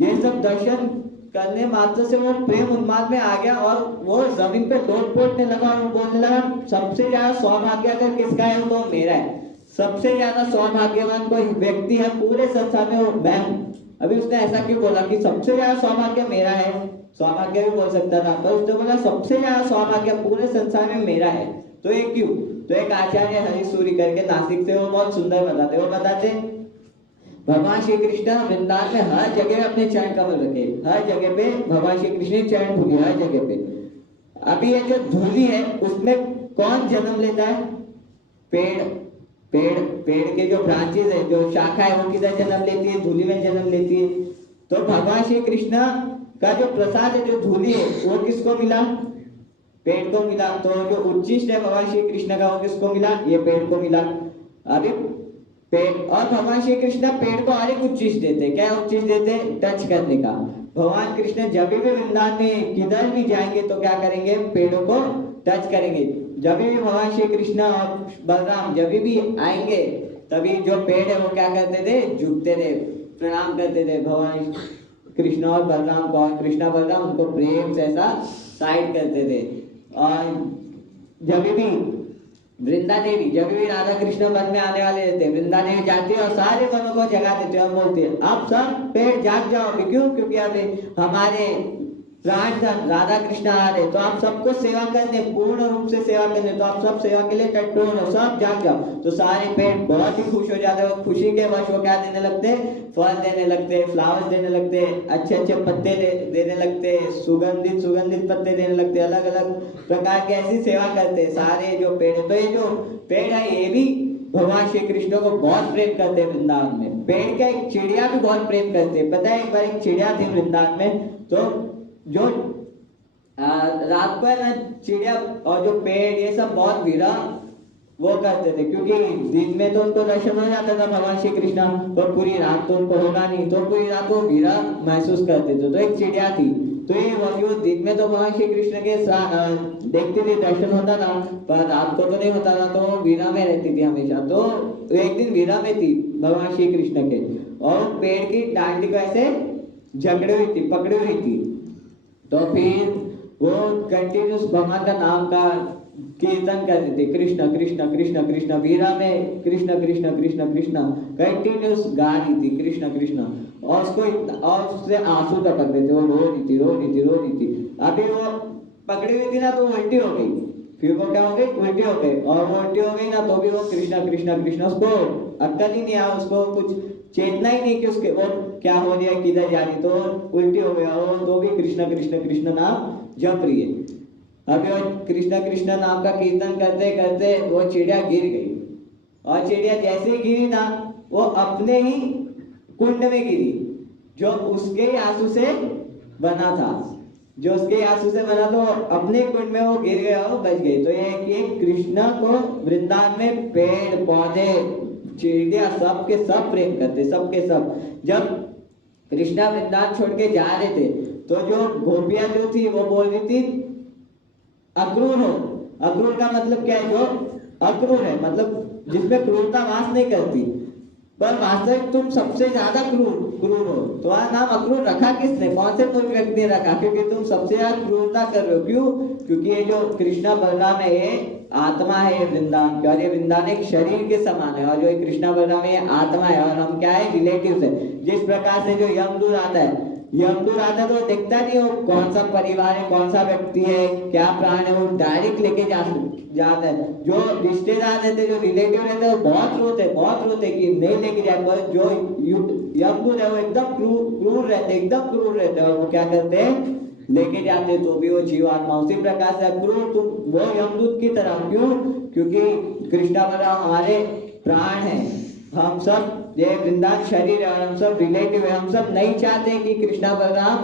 ये सब दर्शन करने मात्र से वो प्रेम उन्माद में आ गया, और वो जमीन पे लोट-पोटने लगा और वो बोलने लगा, सबसे ज्यादा सौभाग्य अगर किसका है तो मेरा है। सबसे ज्यादा सौभाग्यवान कोई व्यक्ति है पूरे संसार में, वो मैं हूँ। अभी उसने ऐसा क्यों बोला कि सबसे ज्यादा सौभाग्य मेरा है? सौभाग्य भी बोल सकता था, पर उसने बोला सबसे ज्यादा सौभाग्य पूरे संसार में मेरा है। तो ये क्यों? तो एक आचार्य हरीसूरी करके नासिक से, वो बहुत सुंदर बताते भगवान श्री कृष्ण वृंदावन में हर जगह अपने चरण कमल रखे, हर जगह पे भगवान श्री कृष्ण चरण धूली, हर जगह पे। अभी ये जो धूली है उसमें कौन जन्म लेता है? पेड़ के जो ब्रांचेस है, जो शाखा है, वो किधर जन्म लेती है? धूली में जन्म लेती है। तो भगवान श्री कृष्ण का जो प्रसाद है, जो धूली है, वो किसको मिला? पेड़ को मिला। तो जो उच्चिष्ट है भगवान श्री कृष्ण का, वो किसको मिला? ये पेड़ को मिला। अभी पेड़, और भगवान श्री कृष्ण पेड़ को हर एक उच्चिष्ट देते। क्या उच्चिष्ट देते? टच करने का। भगवान कृष्ण जब भी वृंदावन में किधर भी जाएंगे तो क्या करेंगे? पेड़ों को टच करेंगे। जब भी भगवान श्री कृष्ण और बलराम जब भी आएंगे, तभी जो पेड़ है वो क्या करते थे? झुकते थे, प्रणाम करते थे भगवान कृष्ण और बलराम को, और कृष्ण बलराम उनको प्रेम से ऐसा साइड करते थे। और जब भी वृंदा देवी, जब भी राधा कृष्ण वन में आने वाले रहते, वृंदा देवी जाती है और सारे वनों को जगा देते हैं और बोलते हैं अब सब पेड़ जाग जाओ। क्यों? क्योंकि अब हमारे प्राण धन राधा कृष्ण आ रहे, तो आप सबको सेवा करने, पूर्ण रूप से सेवा करने, तो आप सब सेवा के लिए कट्टर हो, सब जाग जाओ। तो सारे पेड़ बहुत ही खुश हो जाते हैं, खुशी के वश वो क्या देने लगते, फल देने लगते, फ्लावर्स देने लगते, अच्छे अच्छे पत्ते देने लगते, सुगंधित सुगंधित पत्ते देने लगते, अलग अलग प्रकार की ऐसी सेवा करते सारे जो पेड़। तो ये जो पेड़ है ये भी भगवान श्री कृष्ण को बहुत प्रेम करते हैं वृंदावन में। पेड़ क्या, एक चिड़िया भी बहुत प्रेम करते हैं। पता है एक बार एक चिड़िया थी वृंदावन में, तो जो रात को है ना चिड़िया और जो पेड़ ये सब बहुत विरह वो करते थे, क्योंकि दिन में तो उनको दर्शन हो जाता था भगवान श्री कृष्ण, तो पूरी रात तो उनको होगा नहीं, तो पूरी रात वो विरह महसूस करते थे। तो एक चिड़िया थी, तो ये वो दिन में तो भगवान श्री कृष्ण के देखते थे, दर्शन होता था, पर रात को तो नहीं होता था, तो वो विरह में रहती थी हमेशा। तो एक दिन विरह में थी भगवान श्री कृष्ण के, और पेड़ की डांडी को ऐसे झगड़े हुई थी, पकड़ी हुई थी। तो फिर वो कंटिन्यूस भगवान का नाम का कीर्तन करते थे, कृष्ण कृष्ण कृष्ण कृष्ण, वीरा में कृष्ण कृष्ण कृष्ण कृष्ण कंटिन्यूस गा रही थी कृष्ण कृष्ण, और उसको और उससे आंसू टपक रहे थे, वो रो रही थी रो रही थी रो रही थी। अभी वो पकड़ी हुई थी ना, तो उल्टी हो गई, फिर वो क्या हो गई, उल्टी हो गई, और वो उल्टी हो गई ना, तो भी वो कृष्ण कृष्ण कृष्ण, उसको अक्कल ही नहीं आया, उसको कुछ चेतना ही नहीं कि उसके वो क्या हो रहा है, किधर जा रही, तो उल्टी हो गया वो, तो भी कृष्ण कृष्ण कृष्ण नाम जप रही है। अभी वो कृष्ण कृष्ण नाम का कीर्तन करते करते वो चिड़िया गिर गई, और चिड़िया जैसे ही गिरी ना, वो अपने ही कुंड में गिरी, जो उसके ही आंसू से बना था, जो उसके आंसू से बना, तो अपने कुंड में वो गिर गया, वो बच गई। तो ये कृष्ण को वृंदावन में पेड़ पौधे चिड़िया सबके सब प्रेम करते, सबके सब। जब कृष्णा वृंदावन छोड़ के जा रहे थे, तो जो गोपियां जो थी वो बोल रही थी अक्रूर हो। अक्रूर का मतलब क्या है, जो अक्रूर है मतलब जिसमें क्रूरता वास नहीं करती, पर वास्तविक तुम सबसे ज्यादा क्रूर हो। तुम्हारा नाम अक्रूर रखा किसने, कौन से मूर्ख व्यक्ति ने रखा, क्योंकि तुम सबसे ज्यादा क्रूरता कर रहे हो। क्यों, क्योंकि ये जो कृष्णा बलराम है ये आत्मा है वृंदावन की, और ये वृंदावन एक शरीर के समान है, और जो कृष्णा बलराम है ये आत्मा है, और हम क्या है, रिलेटिव्स है। जिस प्रकार से जो यमदूत आता है, यमदूत आता है तो देखता नहीं हो कौन सा परिवार है, कौन सा व्यक्ति है, क्या प्राण है, वो डायरेक्ट लेके जाता है। जो रिश्तेदार रहते, जो रिलेटिव रहते हैं, वो बहुत रोते कि नहीं लेके जाए, पर जो यमदूत है वो एकदम क्रूर रहते, एकदम क्रूर रहते, और वो क्या करते हैं, लेके जाते, तो भी वो जीवात्मा। उसी प्रकार से अक्रूर तुम वो यमदूत की तरह, क्यों, क्योंकि कृष्णा बलराम हमारे प्राण है, हम सब ये वृंदावन शरीर है, और हम सब रिलेटिव है। हम सब नहीं चाहते कि कृष्णा बलराम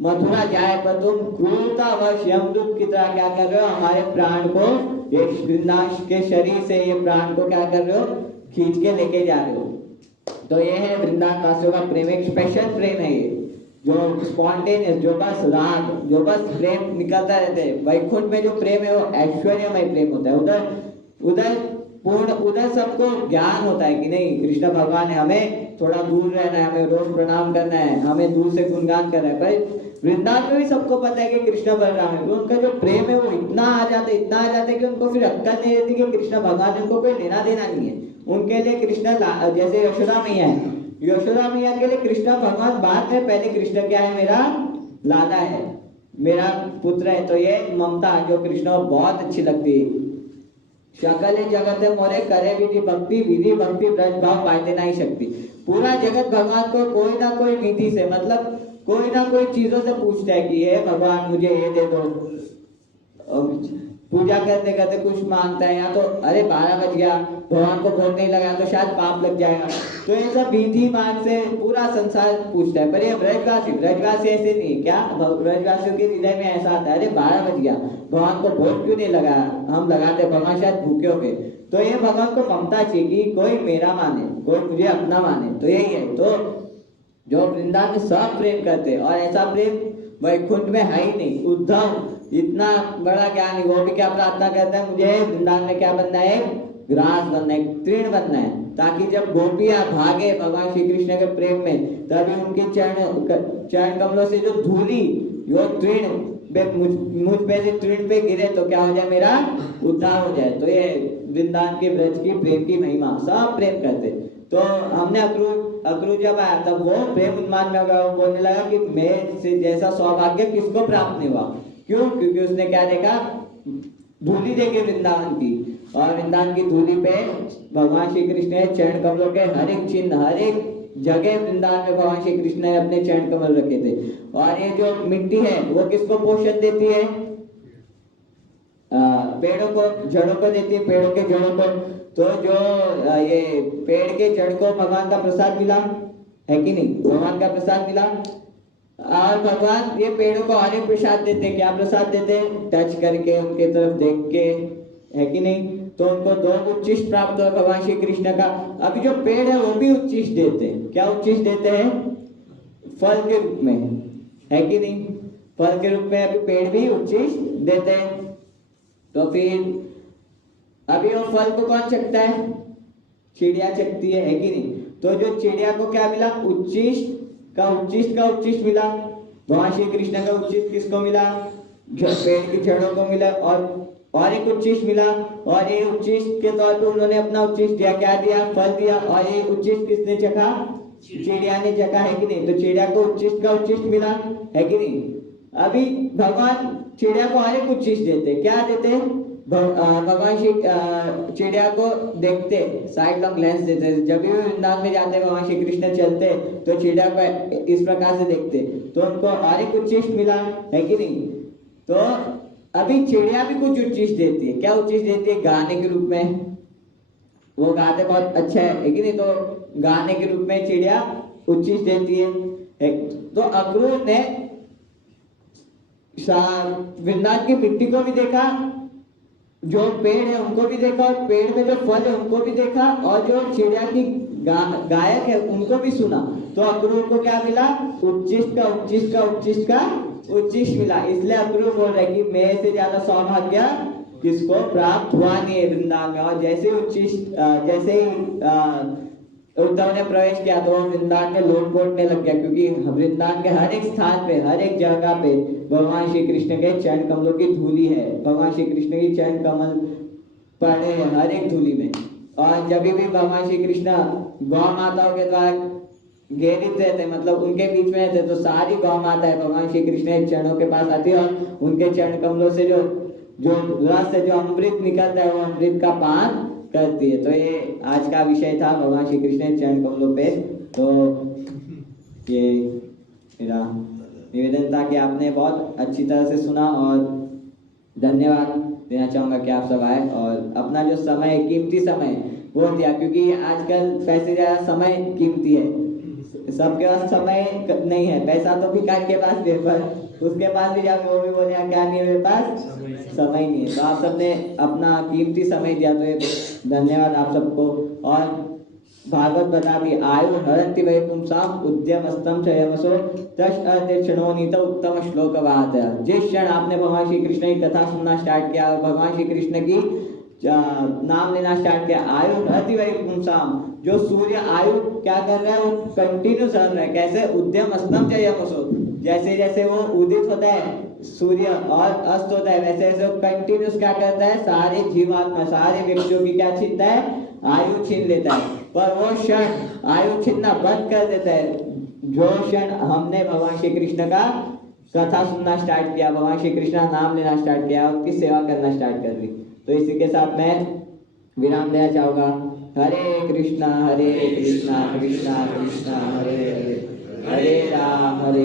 मथुरा जाए, पर तुम क्रूरता वश यमदूत की तरह क्या कर रहे हो, हमारे प्राण को, ये वृंदावन के शरीर से ये प्राण को क्या कर रहे हो, खींच के लेके जा रहे हो। तो ये है वृंदावन वासियों का प्रेम, एक स्पेशल प्रेम है ये, जो स्पॉन्टेनियस, जो बस राग, जो बस प्रेम निकलता रहता है। वैकुंठ में जो प्रेम है वो ऐश्वर्यमय प्रेम होता है, उधर सबको ज्ञान होता है कि नहीं कृष्ण भगवान है, हमें थोड़ा दूर रहना है, हमें रोज प्रणाम करना है, हमें दूर से गुणगान करना है। पर वृंदावन में भी सबको पता है कि कृष्ण बलराम है, उनका जो प्रेम है वो इतना आ जाता है कि उनको फिर अक्कल नहीं रहती कि कृष्ण भगवान, उनको कोई लेना देना नहीं है। उनके लिए कृष्ण जैसे यशोदा मैया है, यशोदा मैया के लिए कृष्ण भगवान बाद में, पहले कृष्ण क्या है, मेरा लाला है, मेरा पुत्र है। तो ये ममता जो कृष्ण को बहुत अच्छी लगती है। सकल जगत मोरे करे विधि भक्ति ब्रज भाव पाते नहीं शक्ति। पूरा जगत भगवान को कोई ना कोई विधि से, मतलब कोई ना कोई चीजों से पूछता है कि हे भगवान मुझे ये दे दो। पूजा करते करते कुछ मांगता है, या तो अरे 12 बज गया, भगवान को भोग नहीं लगाया तो शायद पाप लग जाएगा। तो ये सब विधि मार्ग से पूरा संसार पूछता है। पर ये ब्रजवासी ऐसे नहीं, क्या ब्रजवासियों के हृदय में ऐसा आता है, अरे 12 बज गया, भगवान को भोग क्यों नहीं लगाया, हम लगाते, भगवान शायद भूखे हो गए। तो ये भगवान को ममता चाहिए कि कोई मेरा माने, कोई मुझे अपना माने। तो यही है, तो जो वृंदावन में सब प्रेम करते हैं, और ऐसा प्रेम वैकुंठ में है ही नहीं। उद्धव इतना बड़ा ज्ञानी, वो भी क्या प्रार्थना करता है, मुझे वृंदावन में क्या बनना है, ग्रास बनना है, तृण बनना है, ताकि जब गोपियां भागे भगवान श्री कृष्ण के प्रेम में, तभी उनके चरण कमलों से जो धूली, जो तृण मुझ पे से तृण पे गिरे, तो क्या हो जाए, मेरा उद्धार हो जाए। तो ये वृंदावन के ब्रज की प्रेम की महिमा, सब प्रेम करते। तो हमने अक्रूर जब आया तब वो प्रेम उन्माद में होगा, वो बोलने लगा कि मैं से जैसा सौभाग्य किसको प्राप्त नहीं हुआ। क्यों? क्योंकि उसने क्या देखा? धूली देखी वृंदावन की, और वृंदावन की धूली पे भगवान श्री कृष्ण ने चरण कमलों के हर एक चिन्ह, हर एक जगह वृंदावन में भगवान श्री कृष्ण ने अपने चरण कमल रखे थे। और ये जो मिट्टी है वो किसको पोषण देती है? पेड़ों को, जड़ों को देती है, पेड़ों के जड़ों को। तो जो ये पेड़ के जड़ को भगवान का प्रसाद मिला है कि नहीं? भगवान का प्रसाद मिला। और भगवान ये पेड़ों को और एक प्रसाद देते, क्या प्रसाद देते? टच करके, उनके तरफ देख के, है कि नहीं? तो उनको दो उच्चिष्ट प्राप्त हो भगवान श्री कृष्ण का। अभी जो पेड़ है वो भी उच्चिष्ट देते हैं। क्या उच्चिष्ट देते हैं? फल के रूप में, है कि नहीं? फल के रूप में अभी पेड़ भी उच्चिष्ट देते हैं। तो फिर अभी वो फल को कौन चखता है? चिड़िया चखती है कि नहीं? तो जो चिड़िया को क्या मिला? उच्चिष्ट का उच्चिष्ट मिला। भगवान श्री कृष्ण का उच्चिष्ट किसको मिला? पेड़ की जड़ों को मिला, और एक उच्चिष्ट मिला। और ये उच्चिष्ट के तौर पे उन्होंने अपना उच्चिष्ट दिया, क्या दिया? फल दिया। और ये उच्चिष्ट किसने चखा? चिड़िया ने चखा, है कि नहीं? तो चिड़िया को उच्चिष्ट का उच्चिष्ट मिला, है कि नहीं? अभी भगवान चिड़िया को और एक उच्चिष्ट देते, क्या देते? भगवान श्री चिड़िया को देखते, साइड लॉन्ग लेंस देते। जब भी वृंदावन में जाते भगवान श्री कृष्ण चलते तो चिड़िया को इस प्रकार से देखते, तो उनको और एक उच्चिष्ट मिला, है कि नहीं? तो अभी चिड़िया भी कुछ उच्चिष्ट देती है। क्या उच्चिष्ट देती है? गाने के रूप में। वो गाते बहुत अच्छा है कि नहीं? तो गाने के रूप में चिड़िया उच्चिष्ट देती है। तो अक्रूर ने वृंदावन की मिट्टी को भी देखा, जो पेड़ है उनको भी देखा, और पेड़ में जो फल है उनको भी देखा, और जो चिड़िया की गायक है उनको भी सुना। तो अक्रूर को क्या मिला? उच्चिष्ट मिला। इसलिए अक्रूर बोल रहा है कि मेरे से ज्यादा सौभाग्य किसको प्राप्त हुआ नहीं है वृंदावन में। और जैसे उद्धव ने प्रवेश किया तो वृंदावन में लोट पोटने लग गया, क्योंकि वृंदावन के हर एक स्थान पे, हर एक जगह पे भगवान श्री कृष्ण के चरण कमलों की धूली है। भगवान श्री कृष्ण की चरण कमल पड़े हैं हर एक धूली में। और जब भी भगवान श्री कृष्ण गौ माताओं के द्वारा घेरित रहते, मतलब उनके बीच में रहते, तो सारी गौ माता है भगवान श्री कृष्ण के चरणों के पास आती है, और उनके चरण कमलों से जो रस है, जो अमृत निकलता है, वो अमृत का पान करती है। तो ये आज का विषय था भगवान श्री कृष्ण के चरण कमलों पे। तो ये मेरा निवेदन था कि आपने बहुत अच्छी तरह से सुना, और धन्यवाद देना चाहूँगा कि आप सब आए और अपना जो समय, कीमती समय वो दिया, क्योंकि आजकल पैसे ज़्यादा समय कीमती है। सबके पास समय नहीं है, पैसा तो भिखारी के पास भी है, पर उसके पास भी जाके वो भी बोलेगा क्या नहीं है मेरे पास? समय नहीं है। तो आप सबने अपना कीमती समय दिया, तो ये धन्यवाद आप सबको। और भागवत बता भी, आयु हरन्ति वै पुंसाम उद्यमस्तम च यमसो तक्षणो नीत उत्तम श्लोक बात है। जिस क्षण आपने भगवान श्री कृष्ण की कथा सुनना स्टार्ट किया, भगवान श्री कृष्ण की नाम लेना स्टार्ट किया, आयु हरन्ति वै पुंसाम, जो सूर्य आयु क्या कर रहा है? वो कंटिन्यू चल रहा है। कैसे? उद्यमस्तम च यमसो, जैसे जैसे वो उदित होता है सूर्य और अस्त होता है, वैसे वैसे वो कंटिन्यूस क्या करता है? सारे जीवात्मा, सारे व्यक्तियों की क्या छीनता है? आयु छीन लेता है। पर वो क्षण आयु छीनना बंद कर देता है जो क्षण हमने भगवान श्री कृष्ण का कथा सुनना स्टार्ट किया, भगवान श्री कृष्ण नाम लेना स्टार्ट किया, उनकी सेवा करना स्टार्ट कर दी। तो इसी के साथ मैं विराम देना चाहूँगा। हरे कृष्णा कृष्णा कृष्णा हरे हरे, हरे राम हरे